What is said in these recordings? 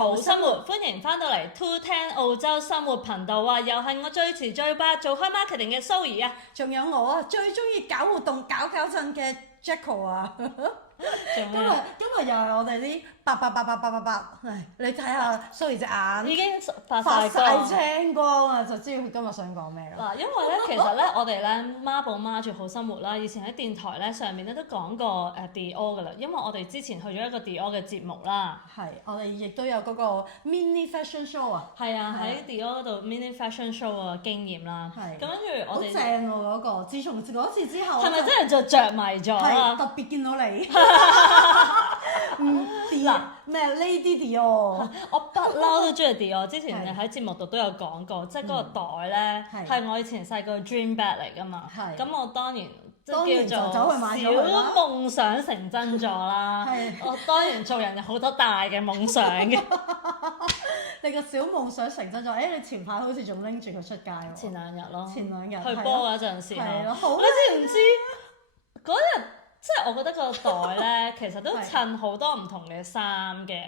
好生活，歡迎翻到嚟 210澳洲生活頻道啊！又係我最遲最快做開 marketing 嘅 Zoe 啊，仲有我啊，最中意搞活動搞震嘅 Jacko 啊！今日又係我哋啲八，唉，你睇下 Zoe 隻眼已經發晒曬青光啊，就知佢今日想講咩啦。嗱，因為咧，其實咧，我哋咧孖寶孖住好生活啦，以前喺電台咧上面咧都講過Dior 噶啦，因為我哋之前去咗一個 Dior 嘅節目啦。係，我哋亦都有嗰個 mini fashion show 啊。係啊，喺 Dior 嗰度 mini fashion show 嘅經驗啦。係。咁跟住我哋好正喎嗰個，自從嗰次之後。係咪真係就着迷咗啊？係特別見到你。嗱咩 Lady Dior，我不嬲都中意 Dior。之前你喺節目度都有講過，即係嗰個袋咧係我以前細個 dream bag 嚟㗎嘛。咁我當然即係叫做走去買咗佢啦。小夢想成真咗啦。我當然做人有好多大嘅夢想嘅。你個小夢想成真咗，你前排好似仲拎住佢出街喎。前兩日咯。前兩日。去波嗰陣時候。你知唔知嗰日？即係我覺得個袋咧，其實都襯好多唔同嘅衫嘅，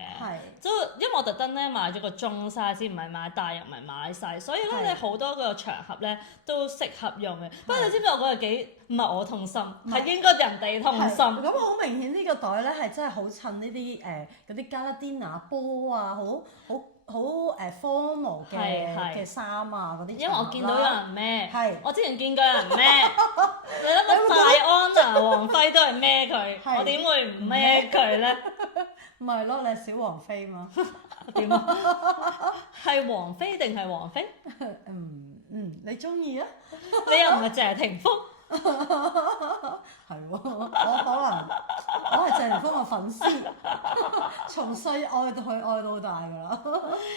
都因為我特登咧買咗個中 size，唔係買大又唔係買細，所以咧你好多個場合咧都適合用嘅。不過你知唔知我嗰日幾唔係我痛心，係應該人哋痛心。咁好明顯呢個袋咧係真係好襯呢啲嗰啲加拉甸娜波啊，好formal 嘅衫啊嗰啲。因為我見到有人孭，我之前見過有人孭，你諗下戴安娜、王菲都係孭佢，我點會唔孭佢咧？咪係咯，你係小王妃嘛？點啊？係王妃定係王妃？你中意啊？你又唔係謝霆鋒？係喎，我係謝霆鋒嘅粉絲，從細愛到佢愛到大㗎啦。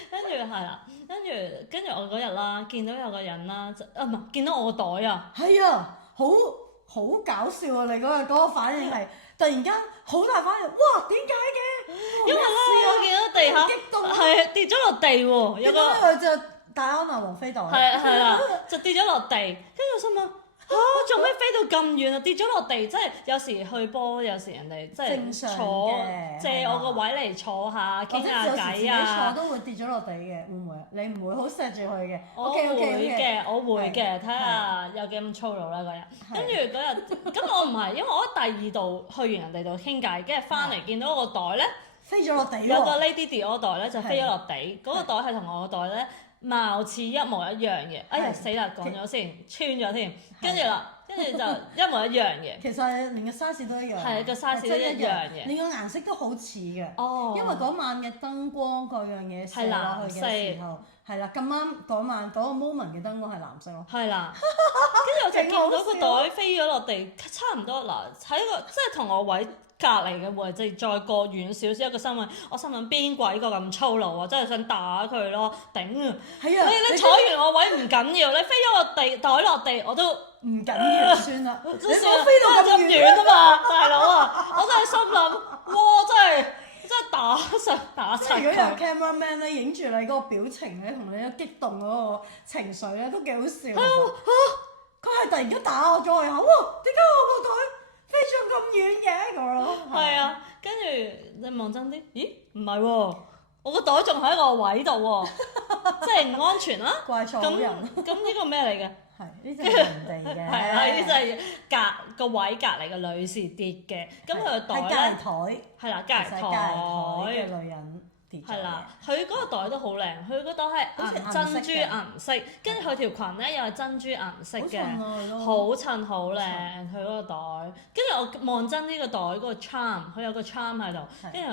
跟住係啦，跟住我嗰日啦，見到有個人啦，唔係見到我個袋啊。係啊，好搞笑啊！你嗰個反應係突然間好大反應，哇！點解嘅？因為咧，我見到地下激動係跌咗落地喎，有個就戴安娜王妃袋。係啦，就跌咗落地，跟住我心諗。做咩飛到咁遠啊？跌咗落地，即係有時去波，有時人哋即係坐借我個位嚟坐下傾下偈啊。坐都會跌咗落地嘅，會唔會啊？你唔會好錫住佢嘅。我會嘅，睇下有幾咁粗魯啦嗰日。跟住嗰日，咁我唔係，因為我喺第二度去完人哋度傾偈，跟住翻嚟見到個袋咧飛咗落地喎。有個 Lady Dior 袋咧就飛咗落地，嗰個袋係同我個袋咧貌似一模一樣嘅。哎呀死啦，講咗先穿咗添，跟住就一模一樣嘅。其實連個 size 都一樣。係個 size 都一樣嘅。連個顏色都好似嘅。哦。因為嗰晚嘅燈光各樣嘢射落去嘅時候，係啦，咁啱嗰晚嗰個 moment 嘅燈光係藍色咯。係啦。跟住我就見到個袋飛咗落地，差唔多嗱喺個即係同我位隔離嘅位置再過遠少少一個身位，我心諗邊鬼個咁粗魯啊！真係想打佢咯，頂啊！係啊！你坐完我位唔緊要，你飛咗落地袋落地我都唔緊要，算啦。你冇飛到咁遠啊嘛，大佬啊！我真係心諗，哇！真係打實佢。如果有 cameraman 咧影住你嗰個表情咧，同你嘅激動嗰個情緒咧，都幾好笑。佢係突然間打我咗嚟嚇，哇！點解我個袋飛咗咁遠嘅咁咯？係啊，跟住你望真啲，咦？唔係喎，我個袋仲喺個位度喎，即係唔安全啦。怪錯人。咁呢個咩嚟嘅？係呢啲係人哋嘅。係啊，呢啲就係個位隔離嘅女士跌嘅，咁佢個袋咧，係啦，隔離台嘅女人跌咗。係啦，佢嗰個袋都好靚，佢個袋係珍珠銀色，跟住佢條裙咧又係珍珠銀色嘅，好襯好靚佢嗰個袋。跟住我望真呢個袋嗰個 charm，佢有個 charm 喺度。跟住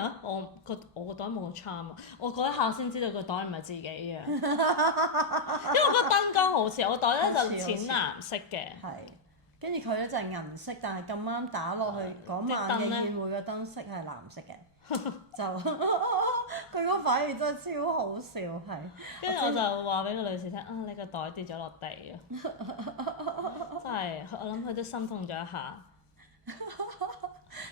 我個袋冇個 charm 啊！我嗰一下先知道個袋唔係自己嘅，因為個燈光好似我個袋咧就淺藍色嘅。係。跟住佢咧就係銀色，但係咁啱打落去嗰晚嘅宴會嘅燈飾係藍色嘅。就佢嗰反應真係超好笑，係。跟住我就話俾個女士聽啊，你個袋跌咗落地啊！真係，我諗佢都心痛咗一下。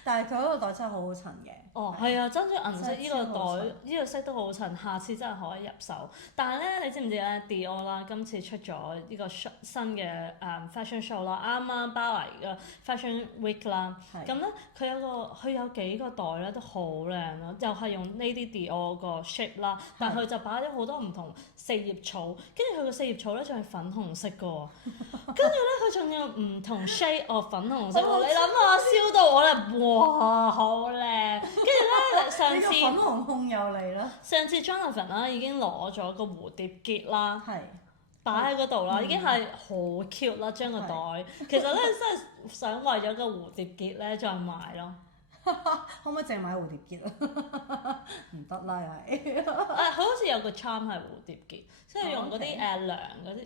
但係佢嗰個袋真係好好襯嘅。哦，係啊，珍珠銀色呢個真係超好襯袋，呢個色都好襯，下次真係可以入手。但係咧，你知唔知咧？Dior 啦，今次出咗呢個新嘅fashion show 啦，啱啱巴黎嘅 fashion week 啦。係咁咧，佢有幾個袋咧都好靚咯，又係用呢啲 Dior 個 shape 啦，但係佢就擺咗好多唔同四葉草，跟住佢個四葉草咧仲係粉紅色嘅喎，跟住咧佢仲有唔同 shade of 粉紅色喎，你諗下燒到我咧，哇，好靚！跟住咧，上次呢個粉紅控又嚟啦。上次 Jonathan 啦已經攞咗個蝴蝶結啦，係。擺喺嗰度啦，已經係好 cute 啦，將個袋。其實咧真係想為咗個蝴蝶結咧再買咯。可唔可以淨係買蝴蝶結啊？唔得啦，又係。佢好似有個 charm 係蝴蝶結，即係用嗰啲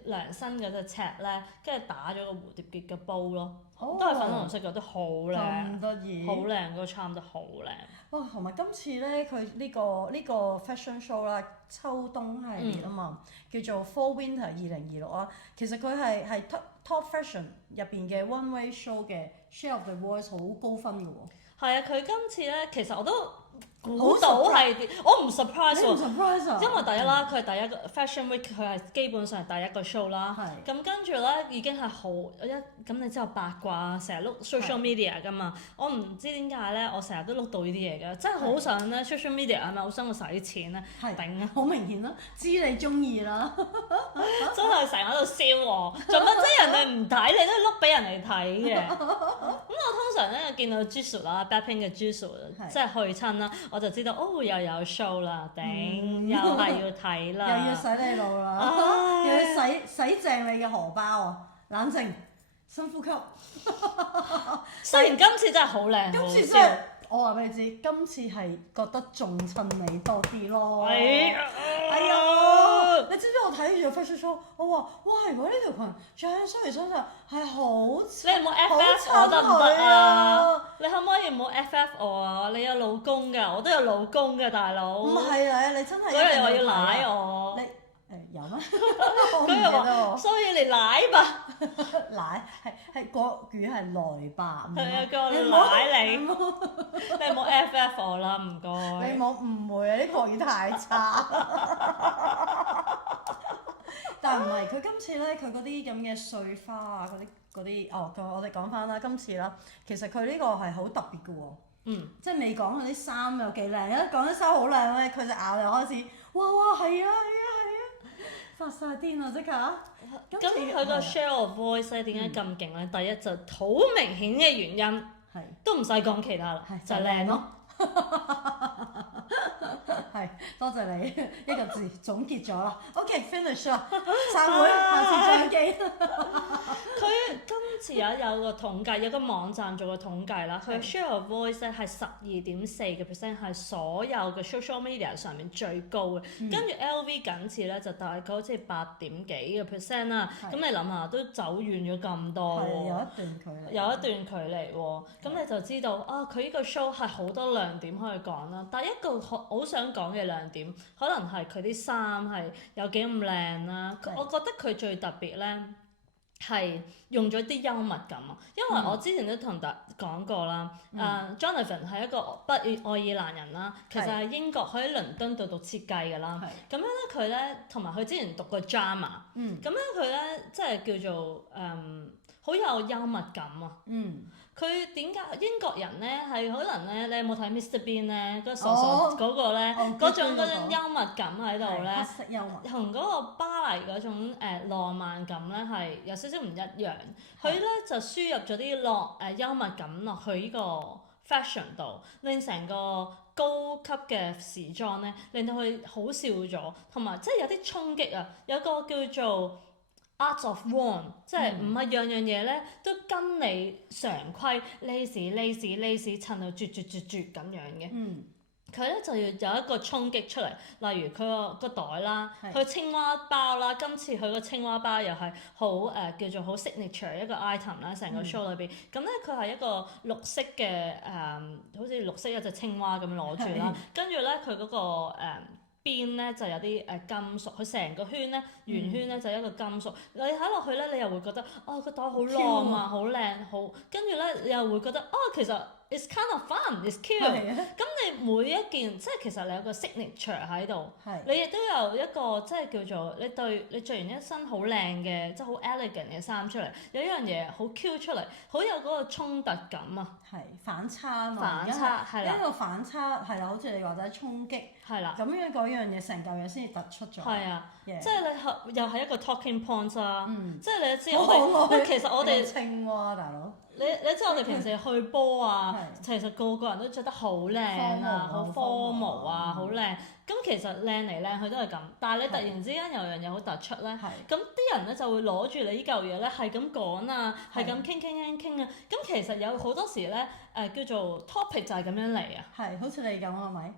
量身嗰隻尺咧，跟住打咗個蝴蝶結嘅煲咯，都係粉紅色嘅，都好靚，咁得意。好靚，嗰個 charm 都好靚。哇！同埋今次咧，佢呢個 fashion show 啦，秋冬系列啊嘛，叫做 Fall Winter 2026啦。其實佢係 top fashion 入邊嘅 one way show 嘅 share of the voice 好高分嘅喎。係啊，佢今次咧，其實我都估到係啲，我唔 surprise 喎。你唔 surprise 啊？因為第一啦，佢係第一個 fashion week，佢係基本上係第一個 show 啦。係。咁跟住咧已經係咁你知道八卦，成日碌 social media 㗎嘛。我唔知點解咧，我成日都碌到呢啲嘢㗎，真係好想咧 social media 係咪好想我使錢咧？係。頂啊！好明顯啦，知你中意啦。真係成日喺度燒我，做乜啫？人哋唔睇，你都係碌俾人哋睇嘅。咁我通常咧見到 Jisoo 啦，Blackpink 嘅 Jisoo，即係去親啦，我就知道哦又有 show 啦，頂又係要睇啦，又要洗你腦啦，又要洗淨你嘅荷包啊！冷靜，深呼吸。雖然今次真係好靚，今次真係我話俾你知，今次係覺得仲襯你多啲咯。哎呀！你知唔知我睇住個 fashion show，我話哇，如果呢條裙着喺 Sorry 身上係好，你有冇 FF 我得唔得啊？你可唔可以唔好 FF 我啊？你有老公㗎，我都有老公㗎，大佬。唔係啊，你真係嗰日話要奶我。有咩？我唔記得喎。所以你奶吧。奶係國語係來吧。係啊，叫我奶你。你冇 FF 我啦，唔該。你冇誤會啊！啲國語太差。但係唔係佢今次咧，佢嗰啲咁嘅碎花啊，嗰啲我哋講翻啦，今次啦，其實佢呢個係好特別嘅喎。即係未講佢啲衫有幾靚，一講啲衫好靚咧，佢隻眼就開始，哇係啊，發晒癲啊！即刻。咁佢個 share of voice 咧點解咁勁咧？第一就好明顯嘅原因，都唔使講其他啦，就係靚咯。係，多謝你一個字總結咗啦。OK，finish 啦，散會，下次再見。佢今次有個統計，有個網站做個統計啦。佢 share of voice 咧係12.4%，係所有嘅 social media 上面最高嘅。跟住 LV 僅次咧就大概好似8點幾個 percent 啦。咁你諗下，都走遠咗咁多喎。有一段距離。有一段距離喎，咁你就知道啊，佢呢個 show 係好多亮點可以講啦。但係一個好想講嘅亮點，可能係佢啲衫係有幾咁靚啦。我覺得佢最特別咧係用咗啲幽默感啊。因為我之前都同大講過啦，Jonathan 係一個北愛爾蘭人啦，其實係英國，佢喺倫敦度讀設計㗎啦。咁樣咧佢咧同埋佢之前讀過 drama，咁咧佢咧即係叫做好有幽默感啊！佢點解英國人咧係可能咧？你有冇睇 Mr Bean 咧？嗰傻傻嗰個咧，嗰種幽默感喺度咧，黑色幽默，同嗰個巴黎嗰種浪漫感咧係有少少唔一樣。佢咧就輸入咗啲幽默感落去呢個 fashion 度，令成個高級嘅時裝咧令到佢好笑咗，同埋即係有啲衝擊啊！有個叫做Art of One， 即係唔係樣樣嘢咧都跟你常規 lace 襯到絕咁樣嘅。佢咧就要有一個衝擊出嚟，例如佢個袋啦，佢青蛙包啦，今次佢個青蛙包又係好叫做好 signature 一個 item 啦，成個 show 裏邊。咁咧佢係一個綠色嘅好似綠色一隻青蛙咁攞住啦，跟住咧佢嗰個邊咧就有啲金屬，佢成個圈咧圓圈咧就一個金屬。你睇落去咧，你又會覺得個袋好浪漫、好靚、好，跟住咧你又會覺得其實 it's kind of fun，it's cute。咁你每一件即係其實你有個 signature 喺度，你亦都有一個即係叫做你着完一身好靚嘅即係好 elegant 嘅衫出嚟，有一樣嘢好 cute 出嚟，好有嗰個衝突感啊。係反差啊嘛，反差係啦，呢個反差係啦，好似你話齋衝擊，係啦，咁樣嗰樣嘢成嚿嘢先至突出咗。係啊，即係你又係一個 talking point 啦，即係你知其實我哋青蛙大佬。你知我哋平時去波啊，其實個個人都着得好靚啊，好 formal 啊，好靚。咁其實靚嚟靚去都係咁，但係你突然之間有樣嘢好突出咧，咁啲人咧就會攞住你呢嚿嘢咧，係咁講啊，係咁傾啊。咁其實有好多時咧，叫做 topic 就係咁樣嚟啊。係，好似你咁係咪？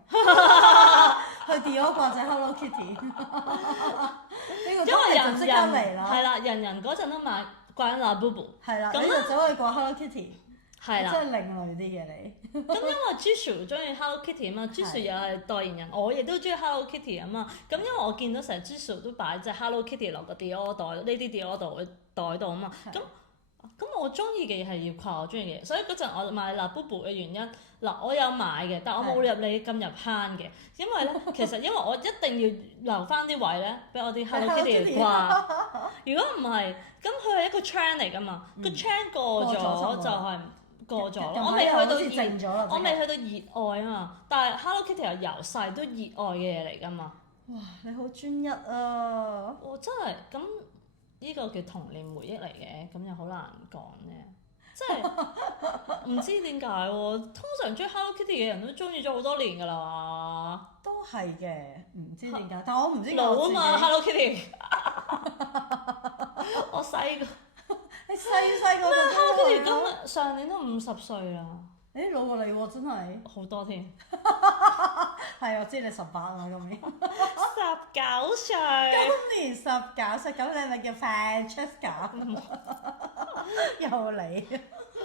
去 Dior 或者 Hello Kitty， 呢個 topic 就即刻嚟啦。係啦，人嗰陣都買。掛緊 Labubu， 係啦，你就走去掛 Hello Kitty， 係啦，真係另類啲嘅你。咁因為 Jisoo 中意 Hello Kitty 啊嘛，Jisoo 又係代言人，我亦都中意 Hello Kitty 啊嘛。咁因為我見到成日 Jisoo 都擺隻 Hello Kitty 落個 Dior 袋，呢啲 Dior 袋度啊嘛。咁我中意嘅嘢係要掛我中意嘅嘢，所以嗰陣我買 Labubu 嘅原因，我有買嘅，但我冇入你咁入坑嘅，因為咧其實因為我一定要留翻啲位咧，俾我啲 Hello Kitty 掛。如果唔係，咁佢係一個 trend 嚟㗎嘛，個 trend 過咗就係過咗咯。我未去到熱愛啊嘛，但係 Hello Kitty 係由細都熱愛嘅嘢嚟㗎嘛。哇！你好專一啊！我真係咁。呢個叫童年回憶嚟嘅，咁又好難講嘅，即係唔知點解喎。通常中意 Hello Kitty 嘅人都中意咗好多年㗎啦。都係嘅，唔知點解，但我唔知老啊嘛 Hello Kitty。我細個，你細個就 Hello Kitty 今上年都50歲啦。誒老過你喎，真係好多添。係，我知你18啦，今年。19歲。今年19歲，咁你咪叫 Francesca？ 又嚟。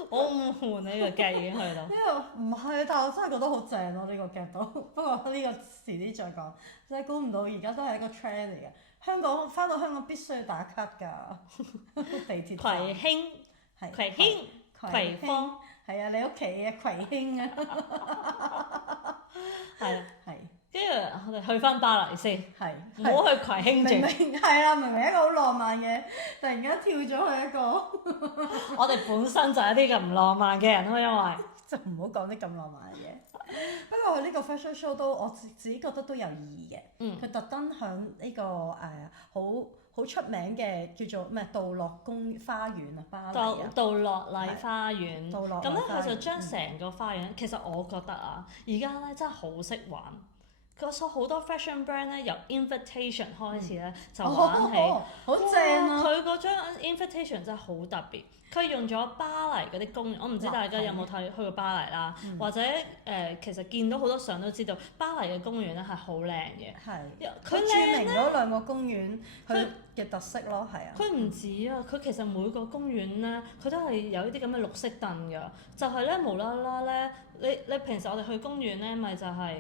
我唔換呢個 gag 已經去到。呢個唔係，但我真係覺得好正咯，呢個 gag 都。不過呢個遲啲再講，真係估唔到而家都係一個 trend 嚟嘅。香港翻到香港必須要打卡㗎，地鐵。葵興。係。葵興。葵芳。係啊，你屋企嘅葵興啊。係啊。係。跟住我哋去翻巴黎先，係唔好去葵興住。明係啦，明一個好浪漫嘅，突然間跳咗去一個。我哋本身就係一啲咁唔浪漫嘅人咯，因為就唔好講啲咁浪漫嘅嘢。不過佢呢個 fashion show 都我自己覺得都有意義嘅。佢特登響呢個好出名嘅叫做咩杜樂花園啊，巴黎啊。杜樂麗花園。咁咧，佢就將成個花園，其實我覺得啊，而家咧真係好識玩。好多 fashion brand 咧，由 invitation 開始咧就玩起，好正啊！佢嗰張 invitation 真係好特別，佢用咗巴黎嗰啲公園，我唔知大家有冇去過巴黎啦，或者其實見到好多相都知道巴黎嘅公園咧係好靚嘅。係。佢著名嗰兩個公園，佢嘅特色咯，係啊。佢唔止啊，佢其實每個公園咧，佢都係有呢啲咁嘅綠色凳㗎，就係咧無啦啦咧，你平時我哋去公園咧，咪就係。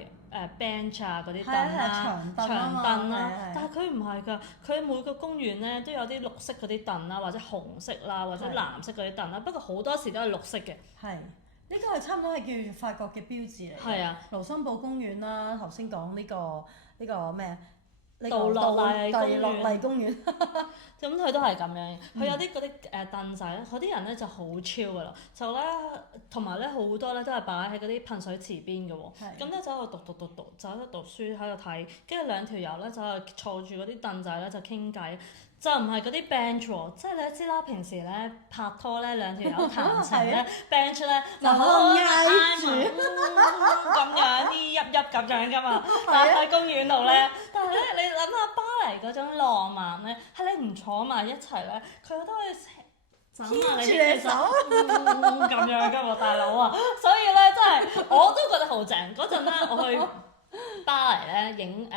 bench 啊嗰啲凳啦，長凳啦，但係佢唔係㗎，佢每個公園咧都有啲綠色嗰啲凳啦，或者紅色啦，或者藍色嗰啲凳啦，不過好多時都係綠色嘅。係，呢個係差唔多係叫法國嘅標誌嚟嘅。係啊，盧森堡公園啦，頭先講呢個咩？杜樂麗公園。咁佢都係咁樣，佢有啲嗰啲凳仔咧，嗰啲人咧就好 chill 噶啦，就咧同埋咧好多咧都係擺喺嗰啲噴水池邊嘅喎，咁咧就喺度讀，就喺度讀書喺度睇，跟住兩條友咧就係坐住嗰啲凳仔咧就傾偈，就唔係嗰啲 bench 喎，即係你都知啦，平時咧拍拖咧兩條友談情咧 bench 咧就喺度挨住咁樣啲咁樣噶嘛，但係喺公園度咧，但係咧你諗下巴黎嗰種浪漫咧，係你唔坐埋一齊咧，佢都可以整下你啲手咁樣噶喎，大佬啊！所以咧真係我都覺得好正。嗰陣咧我去巴黎咧影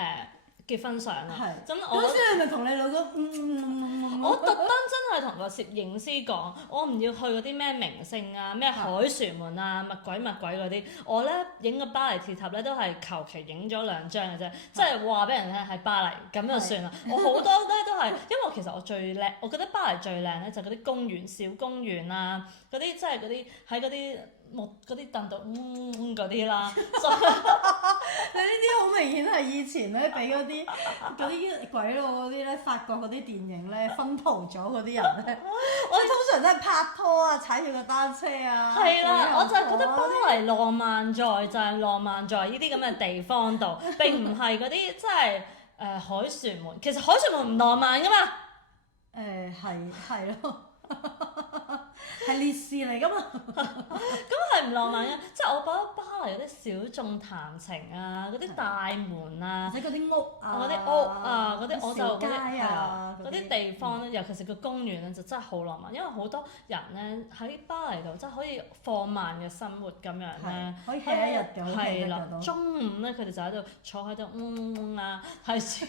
結婚相啊，咁我嗰時你咪同你老公我特登真係同個攝影師講，我唔要去嗰啲咩名勝啊、咩海船門啊、乜鬼嗰啲，我咧影個巴黎鐵塔咧都係求其影咗2張嘅啫，即係話俾人聽喺巴黎咁就算啦。我好多咧都係，因為其實我最叻，我覺得巴黎最靚咧就嗰啲公園、小公園啊，嗰啲即係嗰啲喺嗰啲木嗰啲凳度嗰啲啦。你呢啲好明顯係以前咧俾嗰啲鬼佬嗰啲咧法國嗰啲電影咧薰陶咗嗰啲人咧，我哋通常都係拍拖啊，踩住個單車啊。係啦，我就係覺得巴黎浪漫在就係浪漫在呢啲咁嘅地方度，並唔係嗰啲即係凱旋門。其實凱旋門唔浪漫噶嘛。係咯。係烈士嚟噶嘛？咁係唔浪漫嘅，即係我覺得巴黎嗰啲小眾彈琴啊，嗰啲大門啊，或者嗰啲屋啊，嗰啲屋啊，嗰啲我就小街啊，嗰啲地方咧，尤其是個公園咧，就真係好浪漫，因為好多人咧喺巴黎度真係可以放慢嘅生活咁樣咧，可以歇一日嘅，係啦，中午咧佢哋就喺度坐喺度啊，係。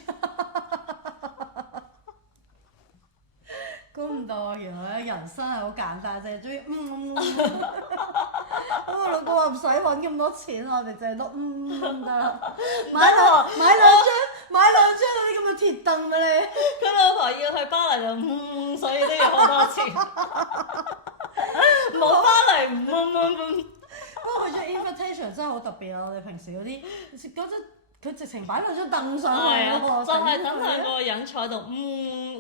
估唔到啊！原來人生係好簡單啫，終於我老公話唔使揾咁多錢，我哋淨係得得啦。買兩張嗰啲咁嘅鐵凳俾你。佢老婆要去巴黎就所以都要好多錢。冇巴黎不過佢張 invitation 真係好特別啊！我哋平時嗰啲嗰張。佢直情擺兩張凳上去嗰個，就係等兩個人坐喺度，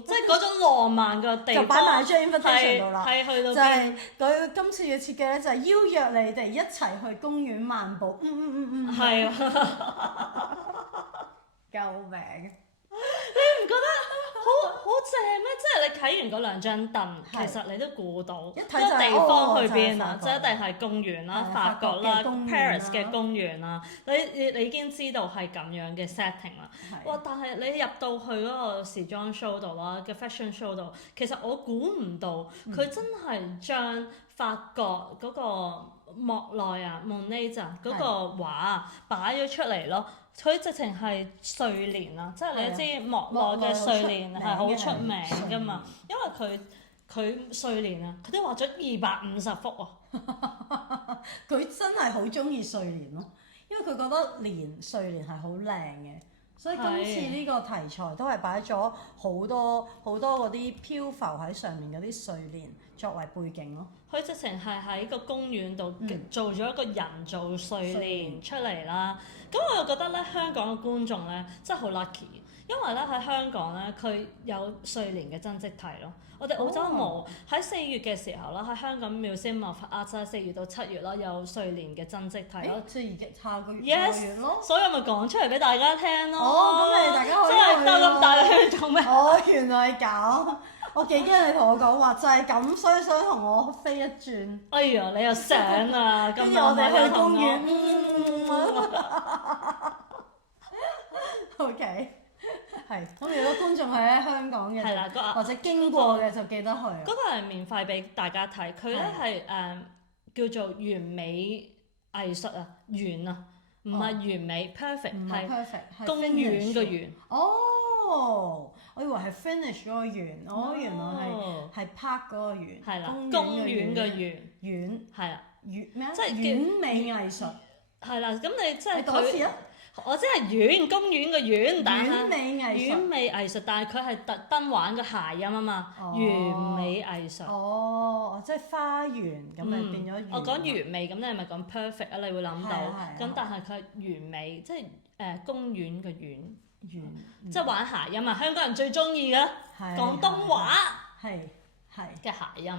即係嗰種浪漫嘅地方。就擺埋喺張 invitation 度啦。係去到邊？就係佢今次嘅設計咧，就係邀約你哋一齊去公園漫步。係啊！救命！你唔覺得好正咩？即係你睇完嗰兩張凳，其實你都估到個地方去邊啊！即係一定係公園啦，法國啦，Paris 嘅公園啦。你已經知道係咁樣嘅 setting 啦。哇！但係你入到去嗰個時裝 show 度啦，嘅 fashion show 度，其實我估唔到佢真係將法國嗰個莫內啊 Monet 嗰個畫擺咗出嚟咯。佢直情係睡蓮啊，即係你知莫內嘅睡蓮係好出名㗎嘛，因為佢睡蓮啊，佢都畫咗250幅啊。佢真係好中意睡蓮咯，因為佢覺得睡蓮係好靚嘅，所以今次呢個題材都係擺咗好多嗰啲漂浮喺上面嗰啲睡蓮作為背景咯。佢直情係喺個公園度做咗一個人造睡蓮出嚟啦。咁我又覺得咧，香港嘅觀眾咧真係好 lucky，因為咧喺香港咧佢有睡蓮嘅真跡睇咯。我哋澳洲冇，喺4月嘅時候啦，喺香港 Museum of Art 4月到7月啦，有睡蓮嘅真跡睇咯。即係而家下個月月咯。所以咪講出嚟俾大家聽咯。咁大家可以真係得咁大嘅香港咩？原來係咁。我幾驚你同我講話就係咁，所以想同我飛一轉。哎呀，你又醒啊！跟住我哋去公園。OK， 係。咁如果觀眾係喺香港嘅，或者經過嘅就記得去。嗰個係免費俾大家睇，佢咧係叫做完美藝術啊，完啊，唔係完美 perfect， 係公園嘅園。哦，我以為係 finish 嗰個園，原來係 park 嗰個園。係啦，公園嘅園。園係啦。園咩啊？即係園美藝術。係啦，咁你即係你講一次啊！我即係園公園嘅園，但係園美藝術，但係佢係特登玩個諧音啊嘛，園美藝術。即係花園咁咪變咗園。我講完美咁，你係咪講 perfect 啊？你會諗到，咁但係佢係完美，即係公園嘅園。即係玩諧音啊！香港人最中意嘅廣東話嘅諧音。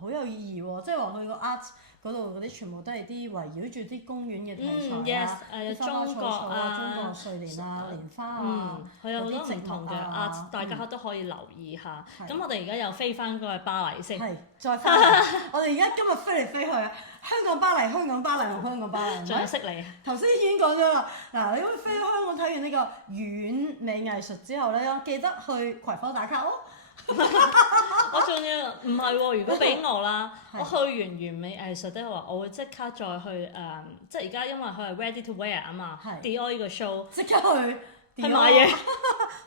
好有意義喎！即係話佢個 art 嗰度嗰啲全部都係啲圍繞住啲公園嘅題材啊，中國啊，中國睡蓮啊，蓮花啊，佢有好多唔同嘅 art，大家都可以留意下。咁我哋而家又飛翻過去巴黎先。再翻嚟，我哋而家今日飛嚟飛去啊！香港巴黎，香港巴黎，香港巴黎。仲有識你？頭先已經講咗啦。嗱，如果飛香港睇完呢個園美藝術之後咧，記得去葵芳打卡咯。我仲要唔係喎？如果俾我啦，我去完園美藝術的話，我會即刻再去即係而家因為佢係 ready to wear 啊嘛，Dior 呢個 show，即刻去買嘢，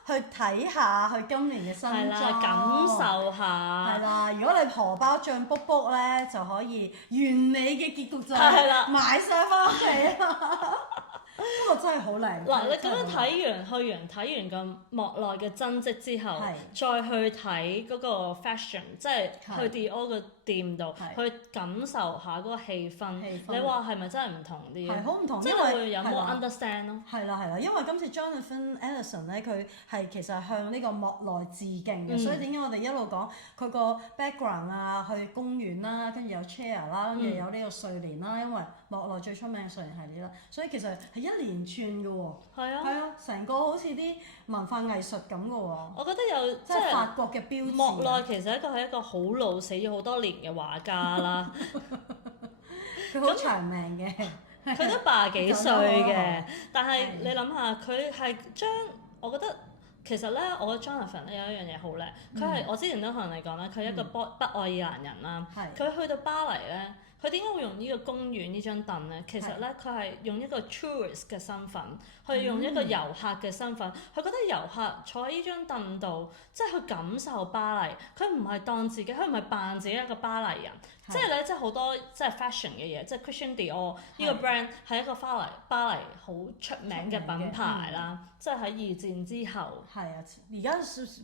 去睇下佢今年嘅新裝，感受下。係啦，如果你荷包脹卜卜咧，就可以完美嘅結局就係買晒翻屋企啦。不過真係好靚。嗱，你咁樣睇完個莫內嘅真跡之後，再去睇嗰個 fashion， 即係去 Dior 個店度去感受下嗰個氣氛。你話係咪真係唔同啲？係好唔同，即係會有more understand 咯。係啦，因為今次 Jonathan Ellison 咧，佢係其實向呢個莫內致敬嘅，所以點解我哋一路講佢個 background 啊，去公園啦，跟住有 chair 啦，跟住有呢個睡蓮啦，因為莫內最出名嘅睡蓮系列啦，所以其實係一連串嘅喎。係啊，成個好似啲文化藝術咁嘅喎。我覺得有即係法國嘅標誌。莫內其實係一個好老死咗好多年嘅畫家啦。佢好長命嘅。佢都80幾歲嘅，但係你諗下，佢係將我覺得其實咧，我覺得 Jonathan 咧有一樣嘢好叻，佢係我之前都同你講啦，佢係一個北愛爾蘭人啦，佢去到巴黎咧。佢點解會用呢個公園呢張凳咧？其實咧，佢係用一個 tourist 嘅身份，去用一個遊客嘅身份，佢覺得遊客坐喺呢張凳度，即係去感受巴黎。佢唔係當自己，佢唔係扮自己一個巴黎人。即係咧，即係好多即係 fashion 嘅嘢，即係 Christian Dior 呢個 brand 係一個巴黎好出名嘅品牌啦。即係喺二戰之後。係啊，而家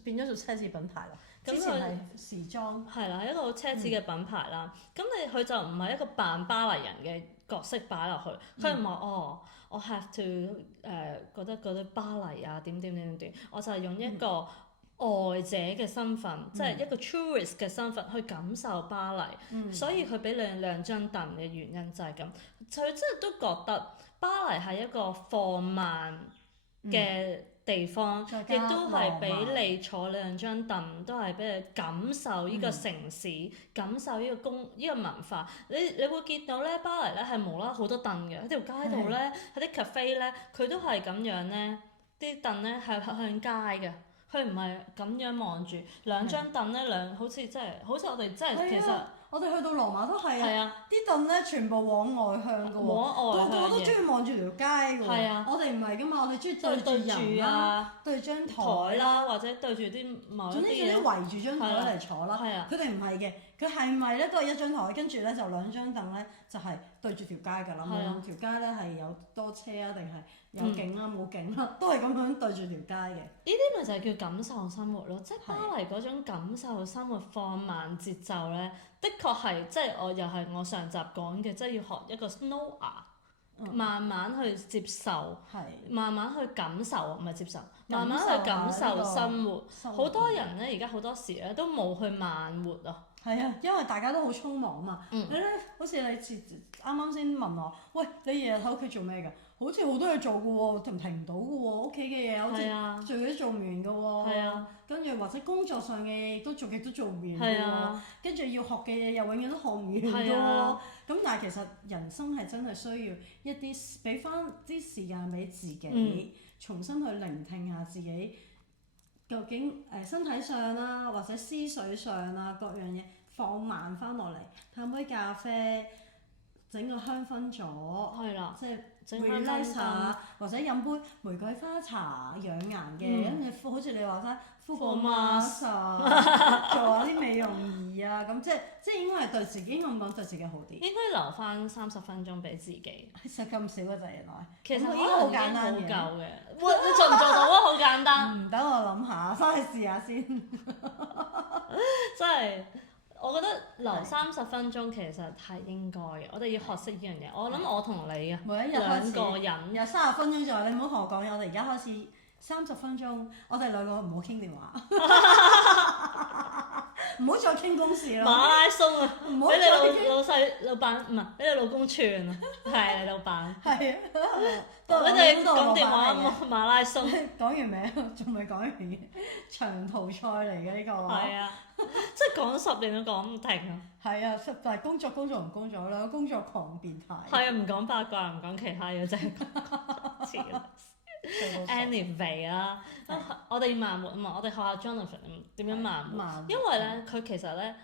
變咗做奢侈品牌啦。之前係時裝。係啦，係一個好奢侈嘅品牌啦。咁佢就唔係一個扮巴黎人嘅角色擺落去，佢唔係我 have to 覺得巴黎啊點，我就係用一個外者嘅身份，即係一個 tourist 嘅身份去感受巴黎。所以佢俾兩張凳嘅原因就係咁，佢真係都覺得巴黎係一個放慢嘅地方，亦都係俾你坐兩張凳，都係俾你感受呢個城市，感受呢個文化。你會見到咧，巴黎咧係無啦啦好多凳嘅，喺條街度咧，喺啲 cafe 咧，佢都係咁樣咧，啲凳咧係向街嘅，佢唔係咁樣望住兩張凳咧，好似我哋真係其實。我哋去到羅馬都係啊，啲凳咧全部往外向嘅喎，個個都中意望住條街嘅喎。我哋唔係噶嘛，我哋中意對住人啦，對張台啦，或者對住啲某啲嘢。總之圍住張台嚟坐啦。佢哋唔係嘅，佢係咪咧都係一張台，跟住咧就兩張凳咧就係對住條街㗎啦。無論條街咧係有多車啊，定係有景啊冇景啊，都係咁樣對住條街嘅。呢啲咪就係叫感受生活咯，即係巴黎嗰種感受生活放慢節奏咧。的確係，即係我上集講嘅，即係要學一個 slower，慢慢去接受，慢慢去感受，唔係接受，慢慢去感受生活。好多人咧，而家好多時咧都冇去慢活啊。係啊，因為大家都好匆忙啊嘛。你咧，好似你啱啱先問我，喂，你日日喺屋企做咩㗎？好似好多嘢做㗎喎，停唔到㗎喎，屋企嘅嘢好似做嘢都做唔完㗎喎。跟住或者工作上嘅嘢都做極都做唔完㗎喎。跟住要學嘅嘢又永遠都學唔完㗎喎。咁但係其實人生係真係需要一啲俾翻啲時間俾自己，重新去聆聽下自己究竟身體上啦，或者思緒上啦，各樣嘢放慢翻落嚟，嘆杯咖啡，整個香薰咗，即係。relax 下，或者飲杯玫瑰花茶養顏嘅，跟住好似你話齋敷個 mask 啊，做下啲美容儀啊，咁即係應該係對自己咁講，對自己好啲。應該留翻30分鐘俾自己。其實咁少嘅就原來。其實應該好簡單嘅。夠嘅。你做唔做到啊？好簡單。等我諗下，翻去試下先。真係。我覺得留30分鐘其實係應該嘅，我哋要學識呢樣嘢。我諗我同你啊，每一日兩個人有30分鐘左右，你唔好同我講嘢。我哋而家開始30分鐘，我哋兩個唔好傾電話，唔好再傾公事啦。馬拉松啊！唔好俾你老細老闆唔係俾你老公串啊！係你老闆。係啊。你哋講電話馬拉松。講完未？仲未講完嘅長途賽嚟嘅呢個。係啊。即係講10年都講唔停啊！係啊，就係工作同工作啦，工作狂變態。係啊，唔講八卦，唔講其他嘢，真係講。Anyway 啦，我哋要慢活啊嘛，我哋學下 Jonathan 點樣慢活。因為咧，佢其實咧，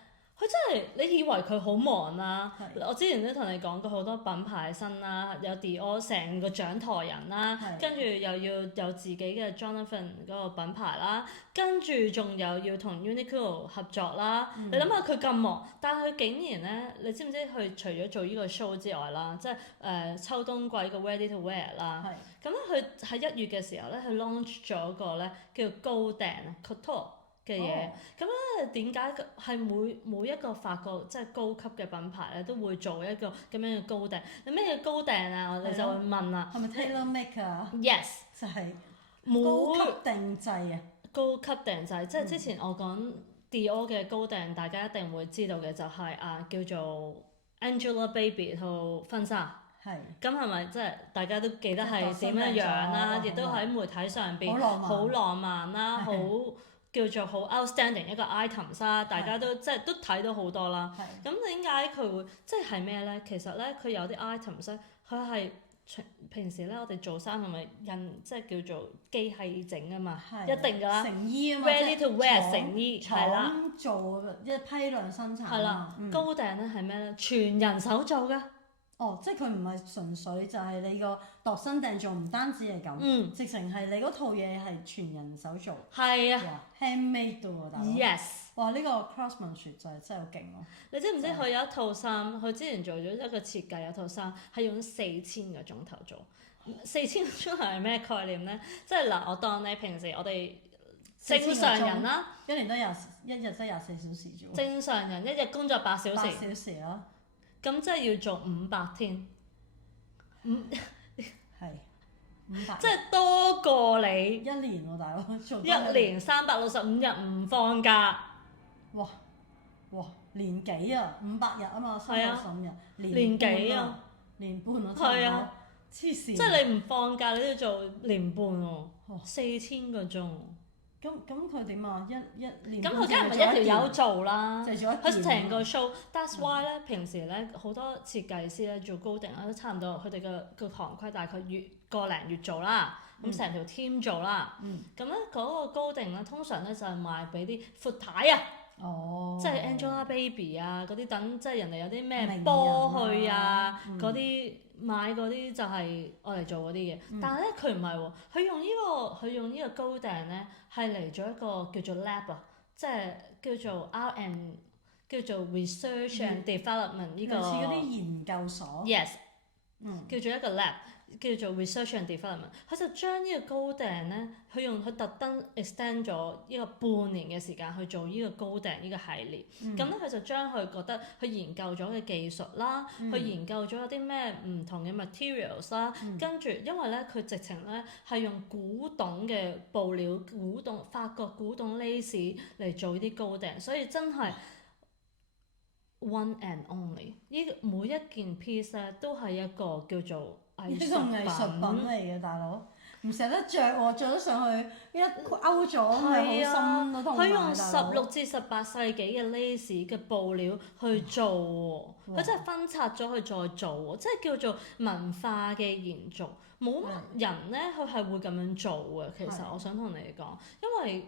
佢真係你以為佢好忙啦，係我之前都同你講過好多品牌新啦，有 Dior 成個掌舵人啦，係跟住又要有自己嘅 Jonathan 嗰個品牌啦，跟住仲有要同 Uniqlo 合作啦。你諗下佢咁忙，但係佢竟然咧，你知唔知佢除咗做呢個 show 之外啦，即係秋冬季個 Ready to Wear 啦，咁咧佢喺1月嘅時候咧，佢 launch 咗個咧叫高訂 Couture 嘅嘢，咁咧點解係每一個法國即係高級嘅品牌咧都會做一個咁樣嘅高訂？你咩叫高訂啊？我哋就會問啦。係咪 tailor make 啊 ？Yes，就係高級定製啊。高級訂製，即係之前我講 Dior 嘅高訂，大家一定會知道嘅就係叫做 Angelababy 套婚紗。係。咁係咪即係大家都記得係點樣樣啦？亦都喺媒體上邊好浪漫啦，好叫做好 outstanding 一個 items 啦，大家都即係都睇到好多啦。咁點解佢會即係咩咧？其實咧，佢有啲 items 咧，佢係平時咧我哋做衫係咪印即係叫做機械整啊嘛，一定㗎啦。成衣啊嘛 ，ready to wear 成衣係啦。廠做一批量生產。係啦，高訂咧係咩咧？全人手做㗎。哦，即係佢唔係純粹就係你個度身訂做，唔單止係咁，直情係你嗰套嘢係全人手做。係啊。handmade 喎，大佬。Yes。哇！呢個 craftsmanship 就係真係好勁喎。你知唔知佢有一套衫？佢之前做咗一個設計，有套衫係用4000個鐘頭做。4000個鐘頭係咩概念咧？即係嗱，我當你平時我哋正常人啦，一年都一日即係24小時啫喎。正常人一日工作8小時。8小時咯。咁即係要做500天。係。500。即係多過你一年喎，大佬做。一年365日唔放假。哇！年幾啊？500日啊嘛，365日。年幾啊？年半啊！係啊。黐線。即係你唔放假，你都要做年半喎。4000個鐘。咁佢點啊？一年。咁佢梗係唔係一條友做啦？就做一件。佢成個 show。That's why 咧，平時咧好多設計師咧做高定咧都差唔多，佢哋個行規大概個零月做啦，咁成條 team 做啦。咁咧嗰個高定咧，通常咧就係賣俾啲闊太啊。哦。即係 Angelababy 啊嗰啲等，即係人哋有啲咩波去啊嗰啲。買嗰啲就係我嚟做嗰啲嘅，但係咧佢唔係喎，佢用呢個高訂咧係嚟咗一個叫做 lab 啊，即係叫做 叫做 research and development 呢個。類似嗰啲研究所。Yes。叫做一個 lab，叫做 research and development。佢就將呢個高訂咧，佢特登 extend 咗呢個半年嘅時間去做呢個高訂呢個系列。咁咧佢就將佢覺得佢研究咗嘅技術啦，去研究咗有啲咩唔同嘅 materials 啦，跟住因為咧佢直情咧係用古董嘅布料、法國古董 lace 嚟做呢啲高訂，所以真係。One and only，每一件 piece 咧都係一個叫做藝術品嚟嘅，大佬唔捨得着喎，着咗上去一勾咗咪好深咯，佢用16至18世紀嘅 lace 嘅布料去做喎，佢真係分拆咗佢再做喎，即係叫做文化嘅延續。冇乜人咧，佢係會咁樣做嘅。其實我想同你講，因為。